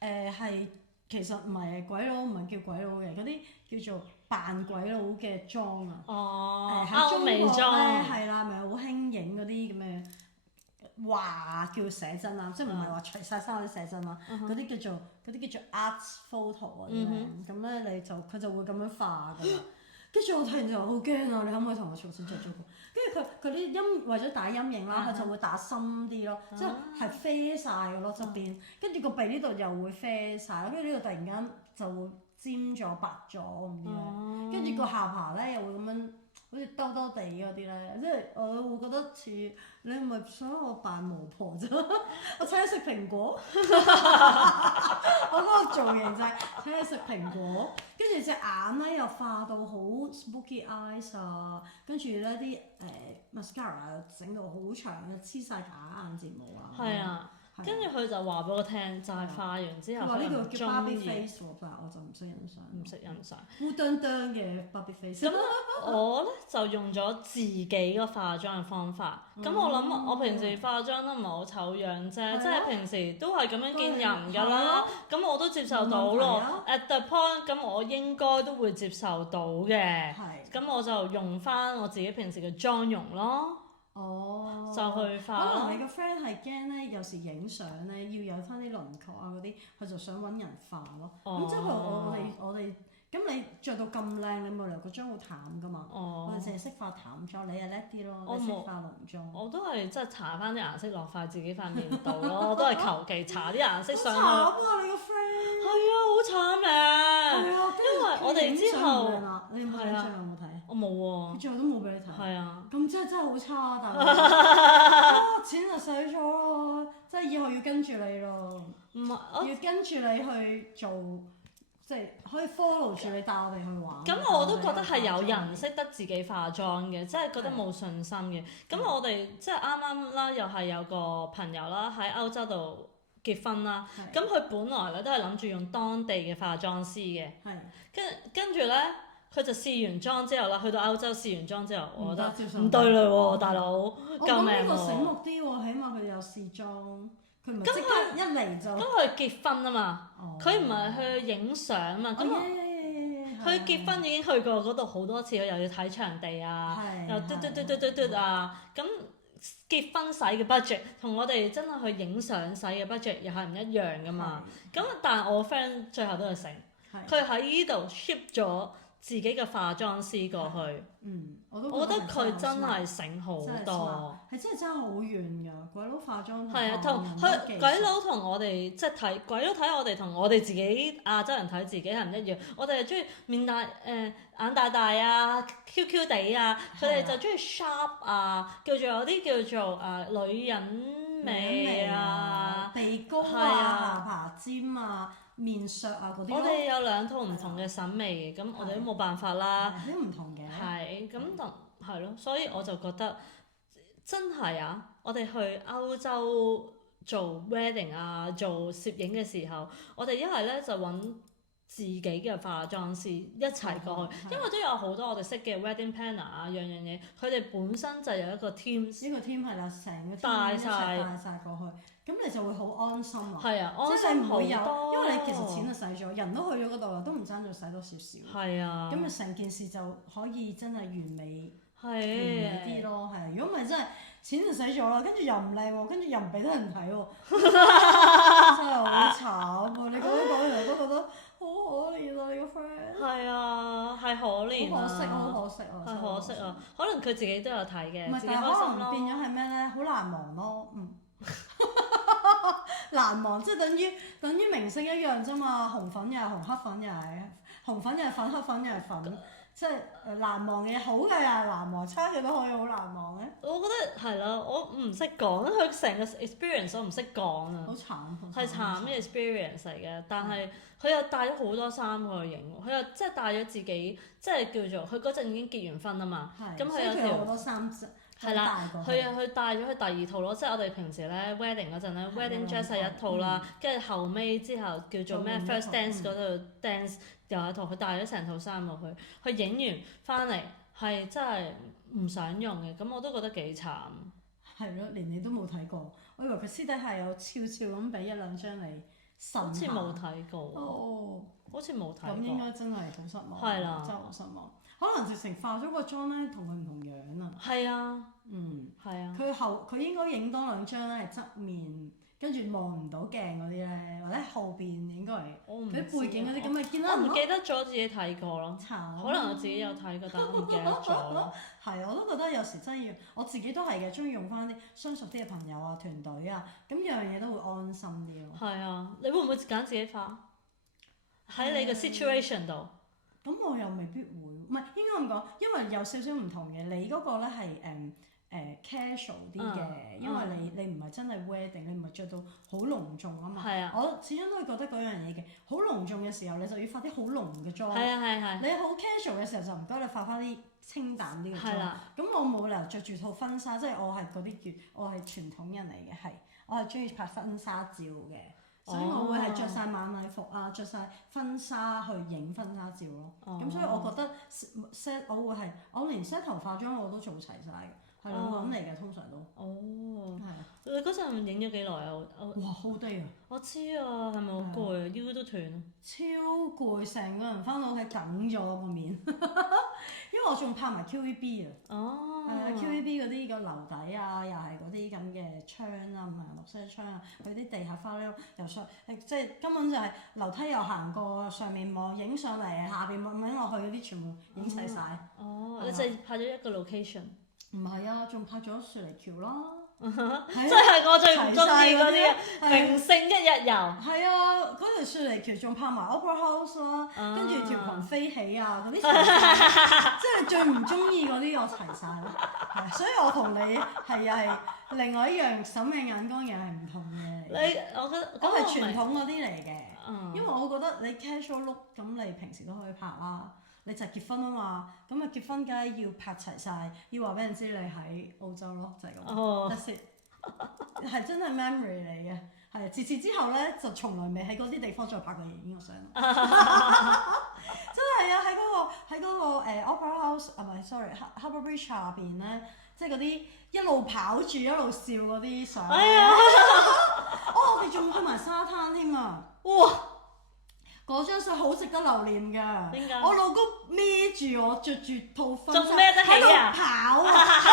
係。其實唔係鬼佬，唔係叫鬼佬嘅，嗰啲叫做扮鬼佬嘅妝啊。哦。喺中國咧歐美妝。係啦，咪好興影嗰啲咁嘅話叫寫真啊，即係唔係話除晒衫嗰啲寫真啊，嗰啲叫做 art photo 嗰啲咧，咁咧佢就會咁樣化㗎啦。跟住我睇完就好驚啊！你可唔可以同我重新再做過？跟住佢啲為咗打陰影啦，佢就會打深啲咯，即係啡晒嘅咯側邊，跟住個鼻呢度又會啡晒，跟住呢度突然間就會尖咗白咗唔知咩，跟住個下巴咧又會咁樣好似兜兜地嗰啲咧，即係我會覺得似你係咪想我扮巫婆啫？我請你食蘋果，我嗰個造型就係請你食蘋果，跟住隻眼咧又化到好 spooky eyes 啊，跟住咧啲mascara 整到好長嘅，黐晒假眼睫毛啊。係啊。跟住佢就話俾我聽，就係化完之後佢話呢個叫 Barbie 中意。face 喎，但係我就唔識欣賞。唔識欣賞。烏當當嘅 Barbie face。咁我咧就用咗自己個化妝嘅方法。咁我諗我平時化妝都唔係好醜樣啫，即係平時都係咁樣見人㗎啦。咁我都接受到咯。At the point，咁我應該都會接受到嘅。咁我就用翻我自己平時嘅妝容咯。哦，就去化咯。可能你個 friend 係驚咧，有時影相咧要有翻啲輪廓啊嗰啲，佢就想揾人化咯。咁即係我哋，咁你着到咁靚，你冇理由個妝好淡㗎嘛。我哋淨係識化淡妝，你係叻啲咯，你識化濃妝。我都係即係搽翻啲顏色落塊自己塊面度咯，都係求其搽啲顏色上去。好慘啊！你個 friend。係啊，好慘嘅。因為我哋之後，你有冇影相有冇睇？我冇喎。最後都冇俾你睇。係啊。咁真係好差啊！大佬，錢就使咗咯，即係以後要跟住你咯。唔係，要跟住你去做，即係可以 follow 住你帶我哋去玩。咁我都覺得係有人識得自己化妝嘅，即係覺得冇信心嘅。咁我哋即係啱啱啦，又係有個朋友啦喺歐洲度結婚啦。咁佢本來咧都係諗住用當地嘅化妝師嘅。跟住咧。佢就試完妝之後啦，去到歐洲試完妝之後，我覺接受得唔對嘞喎，大佬，救命呢個醒喎！目啲喎，起碼佢有試妝，佢唔係即刻一嚟就。咁佢結婚啊嘛，哦佢唔係去影相啊嘛，咁佢結婚已經去過嗰度好多次，佢又要睇場地啊，又嘟啊，咁結婚使嘅 budget 同我哋真係去影相使嘅 budget 又係唔一樣噶嘛。咁但係我 friend 最後都係醒，佢喺呢度 ship 咗自己嘅化妝師過去。我覺得佢真係醒好多。係真係爭好遠㗎，鬼佬化妝係啊，同佢鬼佬同我哋即係睇鬼佬睇我哋同我哋自己亞洲人睇自己係唔一樣。我哋係中意面大眼大大啊，Q Q 地啊，佢哋就中意 sharp 啊，叫做有啲叫做女人味啊，鼻高啊，下巴尖啊。面削啊嗰啲，我哋有兩套唔同嘅審美嘅，咁我哋都冇辦法啦。都唔同嘅。係，咁同係咯，所以我就覺得真係啊！我哋去歐洲做 wedding 啊，做攝影嘅時候，我哋一係咧就揾自己嘅化妝師一齊過去，因為都有好多我哋識嘅 wedding planner 啊，樣樣嘢，佢哋本身就有一個 team。呢個 team 係啦，成個 team 帶一齊帶晒過去，咁你就會好安心啊！係啊，安心好多。因為你其實錢就使咗，人都去咗嗰度啦，都唔爭再使多少少。係啊。咁啊，成件事就可以真係完美啲咯，係。如果唔係真係錢就使咗啦，跟住又唔靚喎，跟住又唔俾得人睇喎，真係好慘喎！你講完我都覺得好可憐啊！你個 friend。係啊，係可憐啊。好可惜啊！係可惜啊，可能佢自己都有睇嘅，唔係，但係可能變咗係咩咧？好難忘咯，難忘即係等於明星一樣啫嘛，紅粉又係紅，黑粉又係紅粉又係粉，黑粉又係粉，即係難忘嘅好嘅又係難忘，差嘅都可以好難忘咧。我覺得係啦，我唔識講，佢成個 experience 我唔識講啊。好慘，係慘嘅 experience 嚟嘅，但係佢又帶咗好多衫過去影，佢又即係帶咗自己，即係叫做佢嗰陣已經結完婚啊嘛，咁佢有條好多衫係啦，佢帶咗佢第二套咯，即係我哋平時咧 wedding 嗰陣咧 wedding dress 係一套啦，跟住後尾之後叫做咩 first dance 嗰度 dance 又一套，佢帶咗成套衫落去，佢影完翻嚟係真係唔想用嘅，咁我都覺得幾慘。係咯，連你都冇睇過，我以為佢私底下有悄悄咁俾一兩張你審下。好似冇睇過。哦，好似冇睇過。咁應該真係好失望。係啦。真係好失望。可能直情化咗個妝咧，同佢唔同樣啊。係啊。係啊。佢應該影多兩張咧，係側面，跟住望唔到鏡嗰啲咧，或者後邊應該係啲背景嗰啲咁咪見到。我唔記得咗自己睇過咯。慘。可能我自己有睇過，但我唔記得咗。係，我都覺得有時真係要，我自己都係嘅，中意用翻啲相熟啲嘅朋友啊、團隊啊，咁樣嘢都會安心啲咯。係啊，你會唔會揀自己化？喺你嘅 situation 度。咁我又未必會，唔係應該咁講，因為有少少唔同嘅。你嗰個咧係casual 啲嘅，因為你唔係真係 wedding，你唔係着到好隆重啊嘛。係啊。我始終都係覺得嗰樣嘢嘅，好隆重嘅時候你就要化啲好濃嘅妝。係啊係。你好 casual 嘅時候就唔該你化翻啲清淡啲嘅妝。係啦。咁我冇理由着住套婚紗，即係我係嗰啲我係傳統人嚟嘅，係我係中意拍婚紗照嘅。所以我會係着晒晚禮服啊，着晒婚紗去影婚紗照咯。咁所以我覺得 set 我會係我連 set 頭化妝我都做齊晒嘅，係兩個人嚟嘅通常都。哦。係啊。你嗰陣影咗幾耐啊？哇，whole day 啊！我知啊，係咪好攰啊？腰都斷。超攰，成個人翻到屋企梗咗個面，因為我仲拍埋 QVB 啊。哦。係啊，QVB 嗰啲個樓底啊，又係嗰啲咁嘅窗啊，唔係綠色窗啊，佢啲地下花咧又上，即係根本就係樓梯又行過，上面望影上嚟，下邊望落去嗰啲全部影齊晒。哦。你就拍咗一個 location。唔係啊，仲拍咗雪梨橋啦。即係我最唔中意嗰啲明星一日遊。係啊，嗰條雪梨橋仲拍埋 Opera House 啦，跟住條裙飛起啊嗰啲，即係最唔中意嗰啲我齊晒咯。係，所以我同你係另外一樣審美眼光又係唔同嘅。我覺得我係傳統嗰啲嚟嘅，因為我覺得你 casual look 咁你平時都可以拍啦。你就結婚啊嘛，咁啊結婚梗係要拍齊晒，要話俾人知你喺澳洲咯，就係咁。That's it，係真係 memory 嚟嘅，係自此之後咧就從來未喺嗰啲地方再拍過影個相。真係啊！喺嗰個 Bridge 下邊咧，即係嗰啲一路跑住一路笑嗰啲相。哎呀！我哋仲去埋沙灘添啊！哇！嗰張相好值得留念㗎。點解？我老公孭住我着住套婚紗仲孭得起啊？喺度跑啊！係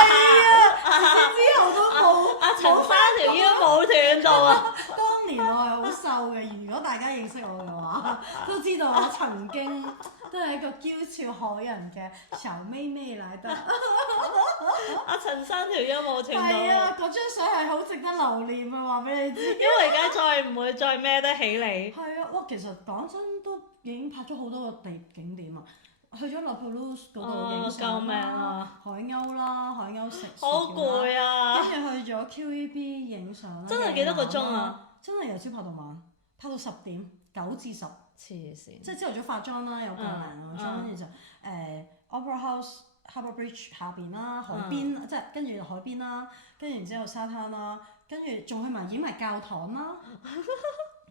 啊！之後都冇。阿陳生條腰冇斷到啊！當年我係好瘦嘅，如果大家認識我嘅話，都知道我曾經都係一個嬌俏可人嘅小妹妹嚟得。阿陳生條腰冇斷到。係啊，嗰張相係好值得留念啊！話俾你知。因為而家再唔會再孭得起你。係啊，哇！其實講真都已經拍咗好多個景點啊，去咗 La Perouse 嗰度影相救命啊！海鷗啦，海鷗食好攰啊！跟住去咗 QVB 影相啦。真係幾多個鐘啊？真係由朝拍到晚，拍到10點，9至10。黐線！即係朝頭早化妝啦，有個零個鐘，跟住就Opera House、Harbour Bridge 下邊啦，海邊即係跟住海邊啦，跟住然之後沙灘啦，跟住仲去埋影埋教堂啦，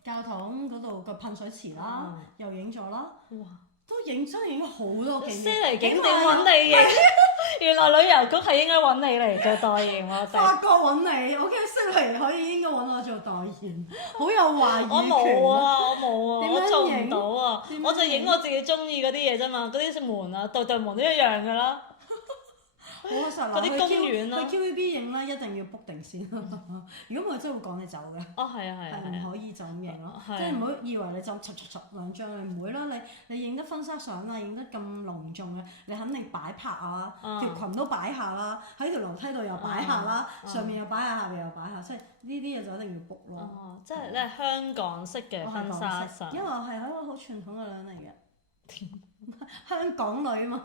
教堂嗰度個噴水池啦，又影咗啦。哇！都真係影咗好多景點。悉尼景點揾你影，原來旅遊局係應該揾你嚟做代言我哋。法國揾你，我記得悉尼可以應該揾我做代言，好有話語權。我冇啊，我做唔到啊，我就影我自己中意嗰啲嘢啫嘛，嗰啲門啊，對門都一樣㗎啦。好實嗰啲公園啦，去 QVB 影咧一定要 book 定先，如果唔係真係會趕你走嘅。哦，係啊，係啊，係唔可以就咁影咯，即係唔好以為你就插兩張，你唔會啦。你影得婚紗相啊，影得咁隆重嘅，你肯定擺拍啊，條裙都擺下啦，喺條樓梯度又擺下啦，上面又擺下，下邊又擺下，即係呢啲嘢就一定要 book 咯。哦，即係你係香港式嘅婚紗相，因為我係一個好傳統嘅女嚟嘅，香港女啊嘛。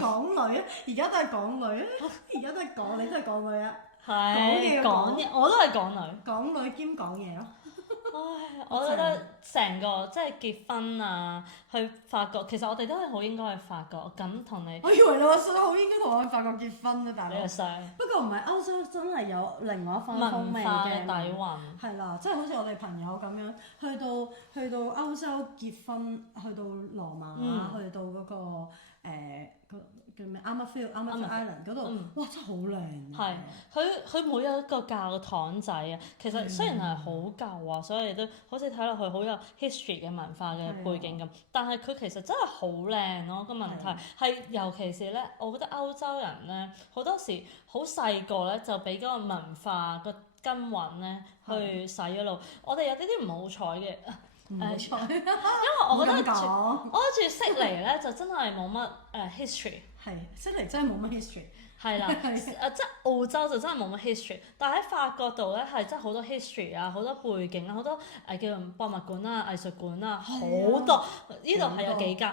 港女，而家都係港女啊！而家都係港，你都係港女啊！係港嘢，我都係港女。港女兼講嘢咯。唉，我覺得成個即係結婚啊，去法國，其實我哋都係好應該去法國。咁同你，我以為你話想好應該同我去法國結婚啊，大佬。你係想？不過唔係歐洲真係有另外一番風味嘅底蘊。係啦，即係好似我哋朋友咁樣，去到歐洲結婚，去到羅馬，去到嗰個叫咩 Amalfi Island 嗰度，哇！真係好靚。係，佢每一個教堂仔啊，其實雖然係好舊啊，所以都好似睇落去好有 history 嘅文化嘅背景咁，但係佢其實真係好靚咯。個問題係尤其是咧，我覺得歐洲人咧好多時好細個咧就俾嗰個文化個根韻咧去洗咗腦。我哋有啲唔好彩嘅。唔好彩，因為我覺得住悉尼咧就真係冇乜history。係，悉尼真係冇乜 history。係啦，即係澳洲就真係冇乜 history，但係喺法國度咧係真係好多 history 啊，好多背景啊，好多叫做博物館啊、藝術館啊，好多。呢度係有幾間。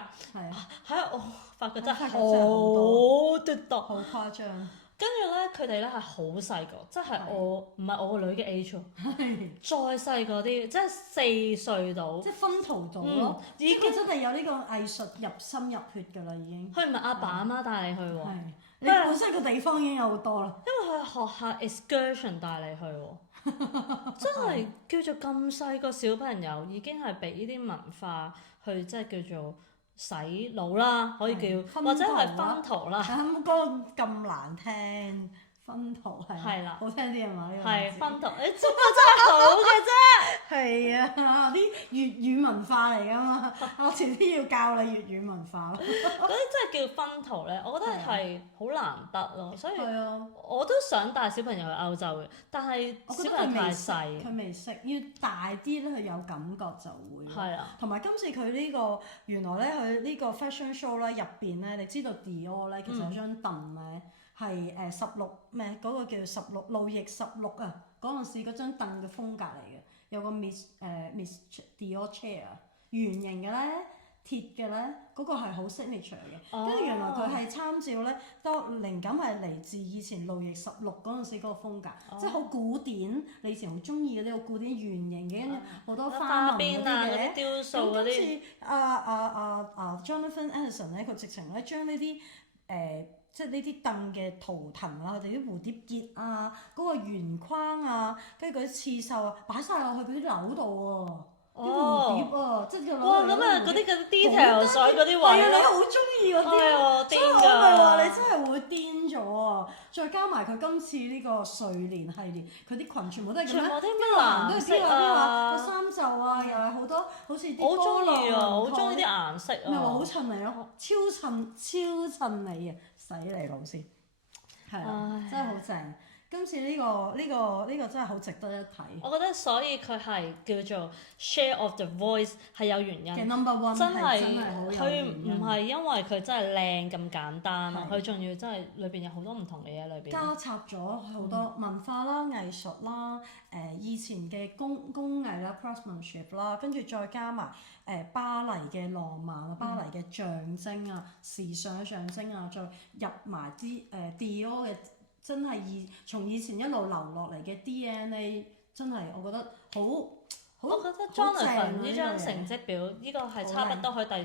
喺我法國真係好多，好誇張。跟住咧，佢哋咧係好細個，即係我唔係我個女嘅 age 喎，再細個啲，即係4歲到，即係薰陶到咯，已經真係有呢個藝術入心入血㗎啦，已經。佢唔係阿爸阿媽帶你去喎，你本身個地方已經有好多啦。因為佢係學校 excursion 帶你去喎，真係叫做咁細個小朋友已經係俾呢啲文化去即係叫做洗腦啦，可以叫或者係薰陶啦。咁歌咁難聽，薰陶係好聽啲係嘛？呢個係薰陶，你中文真係好嘅啫。係啊，啲粵語文化嚟㗎嘛，我遲啲要教你粵語文化咯。嗰啲真係叫薰陶咧，我覺得係好難得咯，所以我都想帶小朋友去歐洲嘅，但係小朋友太細，佢未識，要大啲咧，佢有感覺就會。係啊，同埋今次佢呢個原來咧，佢呢個 fashion show 咧入邊咧，你知道 Dior 咧其實有張凳咧係16咩嗰個叫16路易16啊，嗰陣時嗰張凳嘅風格嚟嘅。有個 Miss Dior chair 圓形嘅咧，鐵嘅咧，嗰個係好 signature 嘅。跟住原來佢係參照咧，當靈感係嚟自以前路易16嗰陣時嗰個風格，即係好古典。你以前好中意嗰啲好古典圓形嘅，跟住好多花紋嗰啲嘢。雕塑嗰啲。咁今次Jonathan Anderson 咧，佢直情咧將呢啲即係呢啲凳嘅圖騰啊，佢哋啲蝴蝶結啊，嗰個圓框啊，跟住嗰啲刺繡啊，擺晒落去嗰啲樓度喎。啲蝴蝶啊，即係哇！咁啊，嗰啲嘅 detail 所以嗰啲位係啊，你好中意嗰啲，所以我咪話你真係會癲咗啊！再加埋佢今次呢個睡蓮系列，佢啲裙全部都係咁樣，全部啲咩藍色啊，個衫袖啊，又係好多好似啲我好中意啊！好中意啲顏色啊！咪話好襯你咯，超襯你啊！洗你老師，係啊，真係好正。今次呢個真係好值得一睇。我覺得所以佢係叫做 share of the voice 係有原因。number one 真係佢唔係因為佢真係靚咁簡單啊，佢仲要真係裏邊有好多唔同嘅嘢裏邊。加插咗好多文化啦、藝術啦、以前嘅工藝啦、craftsmanship 啦，跟住再加埋巴黎嘅浪漫啊、巴黎嘅象徵啊、時尚嘅象徵啊，再入埋啲Dior 嘅。真係從以前一路流落嚟嘅 DNA， 真係我覺得好。我覺得 Jonathan 呢張成績表，呢個係差不多佢第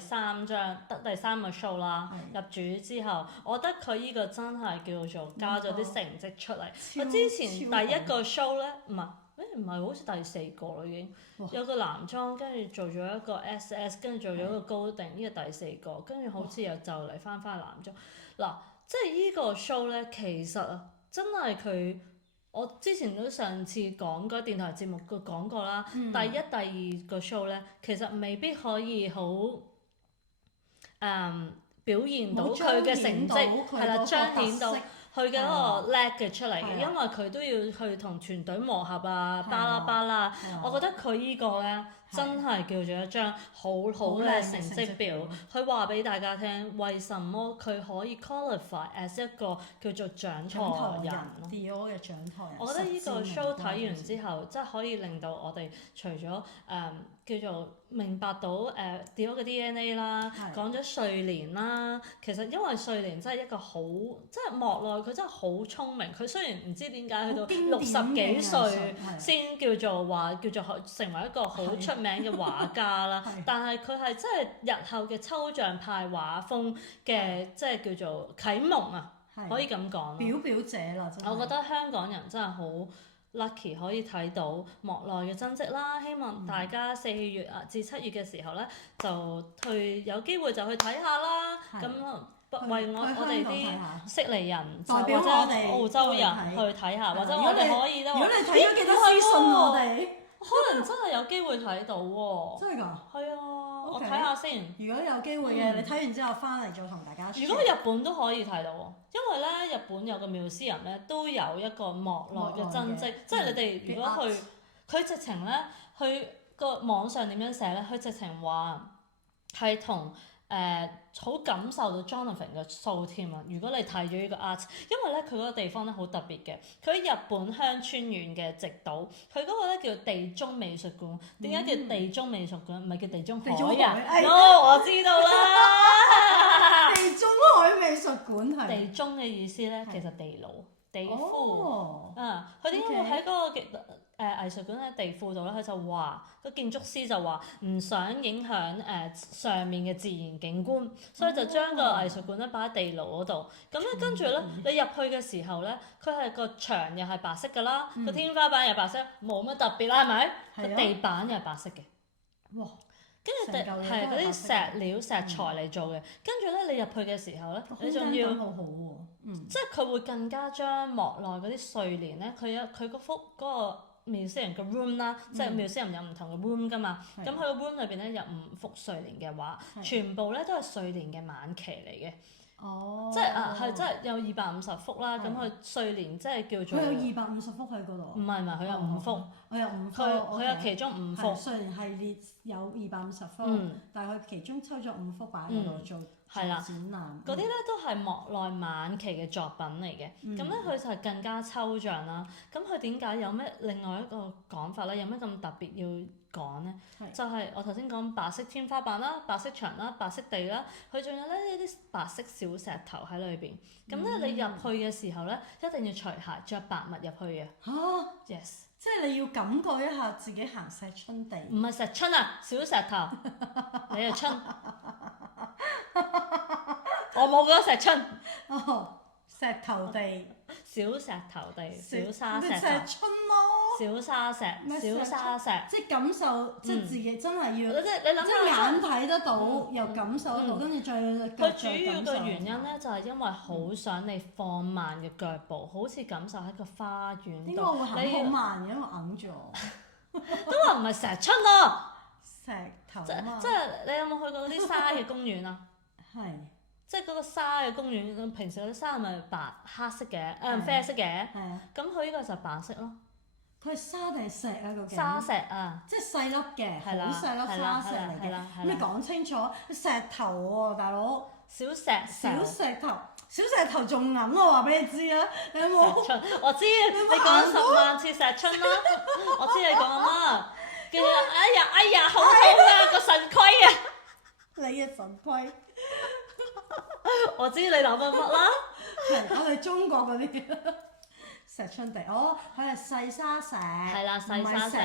三個 show 啦。入主之後，我覺得佢呢個真係叫做交咗啲成績出嚟。我之前第一個 show 咧，唔係好似第四個啦已經，有個男裝跟住做咗一個 SS， 跟住做咗一個高定，呢個第四個，跟住好似又就嚟翻男裝。嗱，即係呢個 show 咧，其實啊，真係佢。我之前都上次講過電台節目講過啦，第一、第二個 show 咧，其實未必可以好表現到佢嘅成績，係啦，彰顯到佢嘅嗰個叻嘅出嚟嘅，因為佢都要去同團隊磨合啊，巴拉巴拉。我覺得佢呢個咧真係叫做一張好嘅成績表，佢話俾大家聽，為什麼佢可以 qualify as 一個叫做掌舵人。Dior 嘅掌舵人。我覺得呢個 show 睇完之後，真係可以令到我哋除咗叫做明白到Dior 嘅 DNA 啦，講咗睡蓮啦，其實因為睡蓮真係一個好，即係莫奈佢真係好聰明。佢雖然唔知點解去到60幾歲先叫做成為一個好出名嘅畫家啦，但係佢係真係日後嘅抽象派畫風嘅，即係叫做啟蒙啊，可以咁講。表者啦，真係。我覺得香港人真係好 lucky 可以睇到莫奈嘅真跡啦，希望大家4月至7月嘅時候咧，就有機會就去睇下啦。咁為我哋啲悉尼人，或者澳洲人去睇下，或者我哋可以咧。如果你睇咗幾多私信我哋，可能真係有機會睇到喎。真係㗎？係啊，我睇下先。如果有機會嘅，你睇完之後翻嚟再同大家。如果日本都可以睇到喎，因為咧日本有個museum咧都有一個莫奈嘅真跡，即係你哋如果去，佢直情咧，佢個網上點樣寫咧？佢直情話係同好感受到 Jonathan 嘅 show 添啊！如果你睇咗呢個 art， 因為咧佢嗰個地方咧好特別嘅，佢喺日本鄉村縣嘅直島，佢嗰個咧叫地中美術館。點解叫地中美術館？唔係叫地中海啊？No， 我知道啦。地中海美術館係。地中嘅意思咧，其實地牢、地庫。佢點解會喺嗰個藝術館喺地庫度咧？佢就話個建築師就話唔想影響上面嘅自然景觀，所以就將個藝術館咧擺喺地牢嗰度。咁咧跟住咧，你入去嘅時候咧，佢係個牆又係白色㗎啦，個天花板又白色，冇乜特別啦，係咪？個地板又係白色嘅。哇！跟住係嗰啲石料石材嚟做嘅，跟住咧你入去嘅時候咧，你仲要即係佢會更加將莫奈嗰啲睡蓮咧，佢嗰個museum 嘅 room 啦，即係 museum 有唔同嘅 room 㗎嘛，咁佢個 room 裏邊咧有5幅睡蓮嘅畫，全部咧都係睡蓮嘅晚期嚟嘅。哦，即係係真係有250幅啦，咁佢睡蓮即係叫做。佢有250幅喺嗰度。唔係，佢有5幅。我有5幅。佢有其中5幅。睡蓮系列有250幅，但係佢其中抽咗5幅擺喺度做展覽。嗰啲咧都係莫奈晚期嘅作品嚟嘅，咁咧佢就係更加抽象啦。咁佢點解有咩另外一個講法咧？有咩咁特別要講咧？就係我頭先講白色天花板啦、白色牆啦、白色地啦，佢仲有咧呢啲白色小石頭喺裏邊。咁咧你入去嘅時候咧，一定要除鞋着白襪入去嘅。嚇 ！Yes， 即係你要感覺一下自己行石春地。唔係石春啊，小石頭。你係春。我冇嗰石春。哦，石頭地。小石頭地，小沙石頭。石春咯。小沙石，小沙石。即係感受，即係自己真係要，即係你諗即係下，眼睇得到，又感受得到，跟住再佢主要嘅原因咧，就係因為好想你放慢嘅腳步，好似感受喺個花園點解我會度。行好慢嘅？因為我揞住我都話唔係成日春咯。石頭即啊嘛。即係你有冇去過嗰啲沙嘅公園啊？係。即係嗰個沙嘅公園，平時嗰啲沙係咪白黑色嘅？啡色嘅。係啊。咁佢呢個就係白色咯。佢係沙定係石啊？究竟？沙石啊！即係細粒嘅，好係啦細粒沙石嚟嘅。咁你講清楚，石頭喎，大佬。小石小石頭，小石頭仲銀我話俾你知啊！你有冇？石春，我知你講10萬次石春啦，我知你講乜。叫哎呀，好痛啊個腎虧啊！你嘅神龜。我知你諗緊乜啦？係我哋中國嗰啲石春地，佢係細沙石。係啦，細沙石。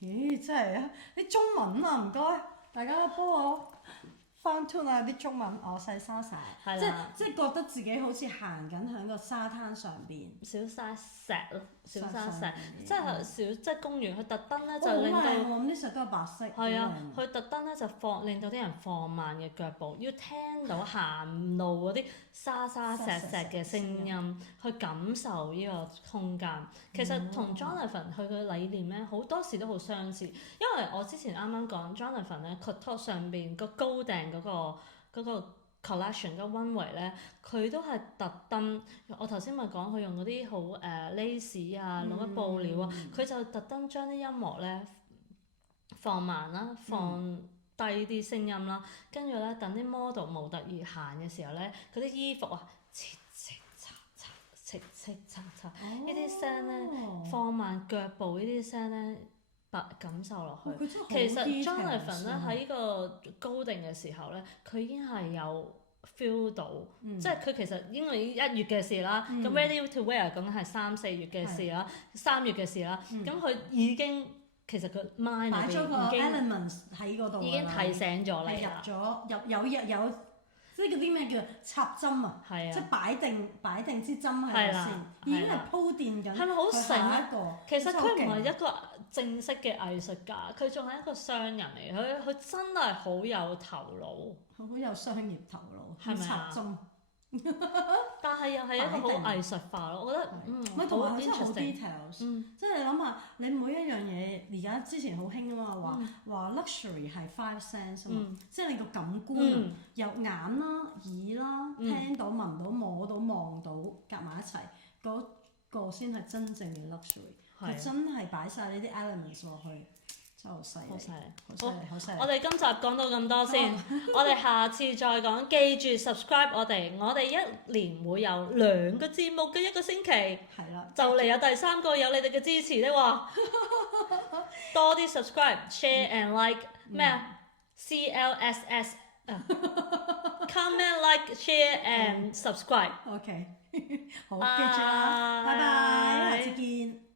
咦，真係啊！啲中文啊，唔該，大家幫我翻 tune 下啲中文。細沙石，即係覺得自己好似行緊喺個沙灘上邊。小沙石咯，小沙石，即係公園，佢特登咧就令到。我諗啲石都係白色。係啊，佢特登咧就令到啲人放慢嘅腳步，要聽到行路嗰啲沙沙石石嘅聲音，去感受呢個空間。其實同 Jonathan 佢嘅理念咧好多時都好相似，因為我之前啱啱講 Jonathan 咧 couture 上邊個高訂嗰個 collection 個 one way 咧，佢都係特登。我頭先咪講佢用嗰啲好lace 啊，攞啲布料啊，佢就特登將啲音樂咧放慢啦，放低啲聲音啦，跟住咧等啲 model 模特兒行嘅時候咧，嗰啲衣服啊，切切擦擦，切切擦擦，呢啲聲咧放慢腳步，呢啲聲咧感受落去。其實 Jonathan 咧喺呢個高定嘅時候咧，佢已經係有 feel 到，即係佢其實因為1月嘅事啦，咁 Ready to Wear 講緊係3、4月嘅事啦，3月嘅事啦，咁佢已經其實個 mind 裏邊已經擺咗個 elements 喺嗰度，已經提醒咗你啦。有即係嗰啲咩叫插針啊？即係擺定支針喺度先，已經係鋪墊緊。係咪好醒啊？其實佢唔係一個正式嘅藝術家，佢仲係一個商人嚟。佢真係好有頭腦，好有商業頭腦，係咪啊？插針，但係又係一個好藝術化咯，我覺得好 interesting。即係你諗下，你每一樣嘢而家之前好興啊嘛，話 luxury 係 5 sense 啊嘛，即係你個感官由眼啦、耳啦、聽到、聞到、摸到、望到夾埋一齊，嗰個先係真正嘅 luxury。佢真係擺晒呢啲 elements 落去。好犀利，好犀利！我哋今集講到咁多先，我哋下次再講。記住 subscribe 我哋1年會有2個節目嘅1個星期，係啦，就嚟有第3個，有你哋嘅支持的話，多啲 subscribe、share and like 咩啊？CLSS comment like share and subscribe。OK， 好，記住啦，拜拜，下次見。